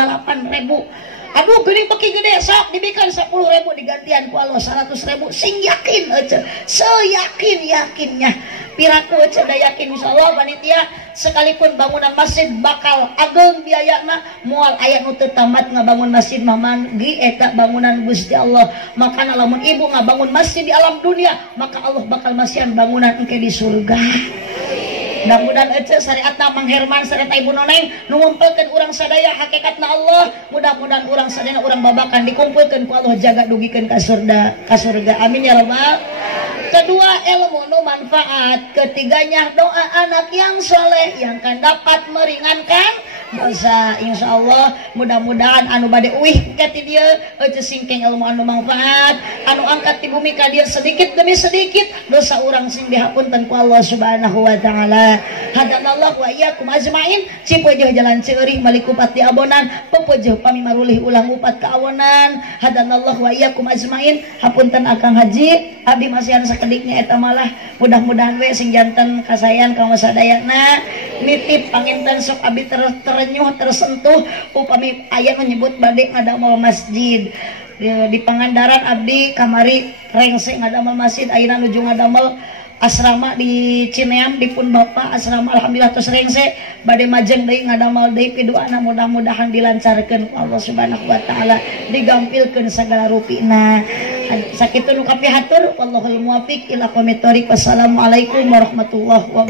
Aduh geuning beki gede sok dibikeun 10.000 digantian ku Allah 100.000 sing yakin ece seyakin-yakinnya. Piraku ece da yakin insyaallah panitia sekalipun bangunan masjid bakal ageng biayana moal aya nu teu tamat ngabangun masjid mah manggi eta bangunan Gusti Allah. Makana lamun ibu ngabangun masjid di alam dunia maka Allah bakal masihan bangunan engke di surga. Mudah-mudahan ece syariatna Mang Herman sareta Ibu Noneng nu ngumpulkeun urang sadaya hakikatna Allah. Mudah-mudahan urang sadaya urang babakan dikumpulkeun ku Allah jaga dugikeun ka surga. Amin ya rabbal. Kedua, ilmu nu manfaat. Ketiganya, doa anak yang soleh yang kan dapat meringankan dosa insyaallah mudah-mudahan anu bade uih ka ti dieu teu singking ilmu anu manfaat anu angkat ti bumi ka dieu sedikit demi sedikit dosa urang sing dihapunten ku Allah Subhanahu wa taala. Hadanallahu wa iyyakum ajmain cipeueuh jalan ceurih malikupat di abonan pepeueuh pamimarulih ulang upat ka awonan. Hadanallahu wa iyyakum ajmain hapunten Akang Haji abdi masihan sakediknya eta malah mudah-mudahan we sing janten kasayan ka sadayana nitip panginten sok abdi terenyuh tersentuh upami aya menyebut bade ngadamel masjid di Pangandaran abdi kamari rengse ngadamel masjid ayeuna nuju ngadamel asrama di Cineam di pun Bapak asrama alhamdulillah tos rengse bade majeng deui ngadamel deui pidoana mudah-mudahan dilancarkeun ku Allah Subhanahu wa taala digampilkeun sagala rupina sakitu nu kapihatur wallahul muwaffiq ila aqwamit thoriq. Wassalamualaikum warahmatullahi wabarakatuh.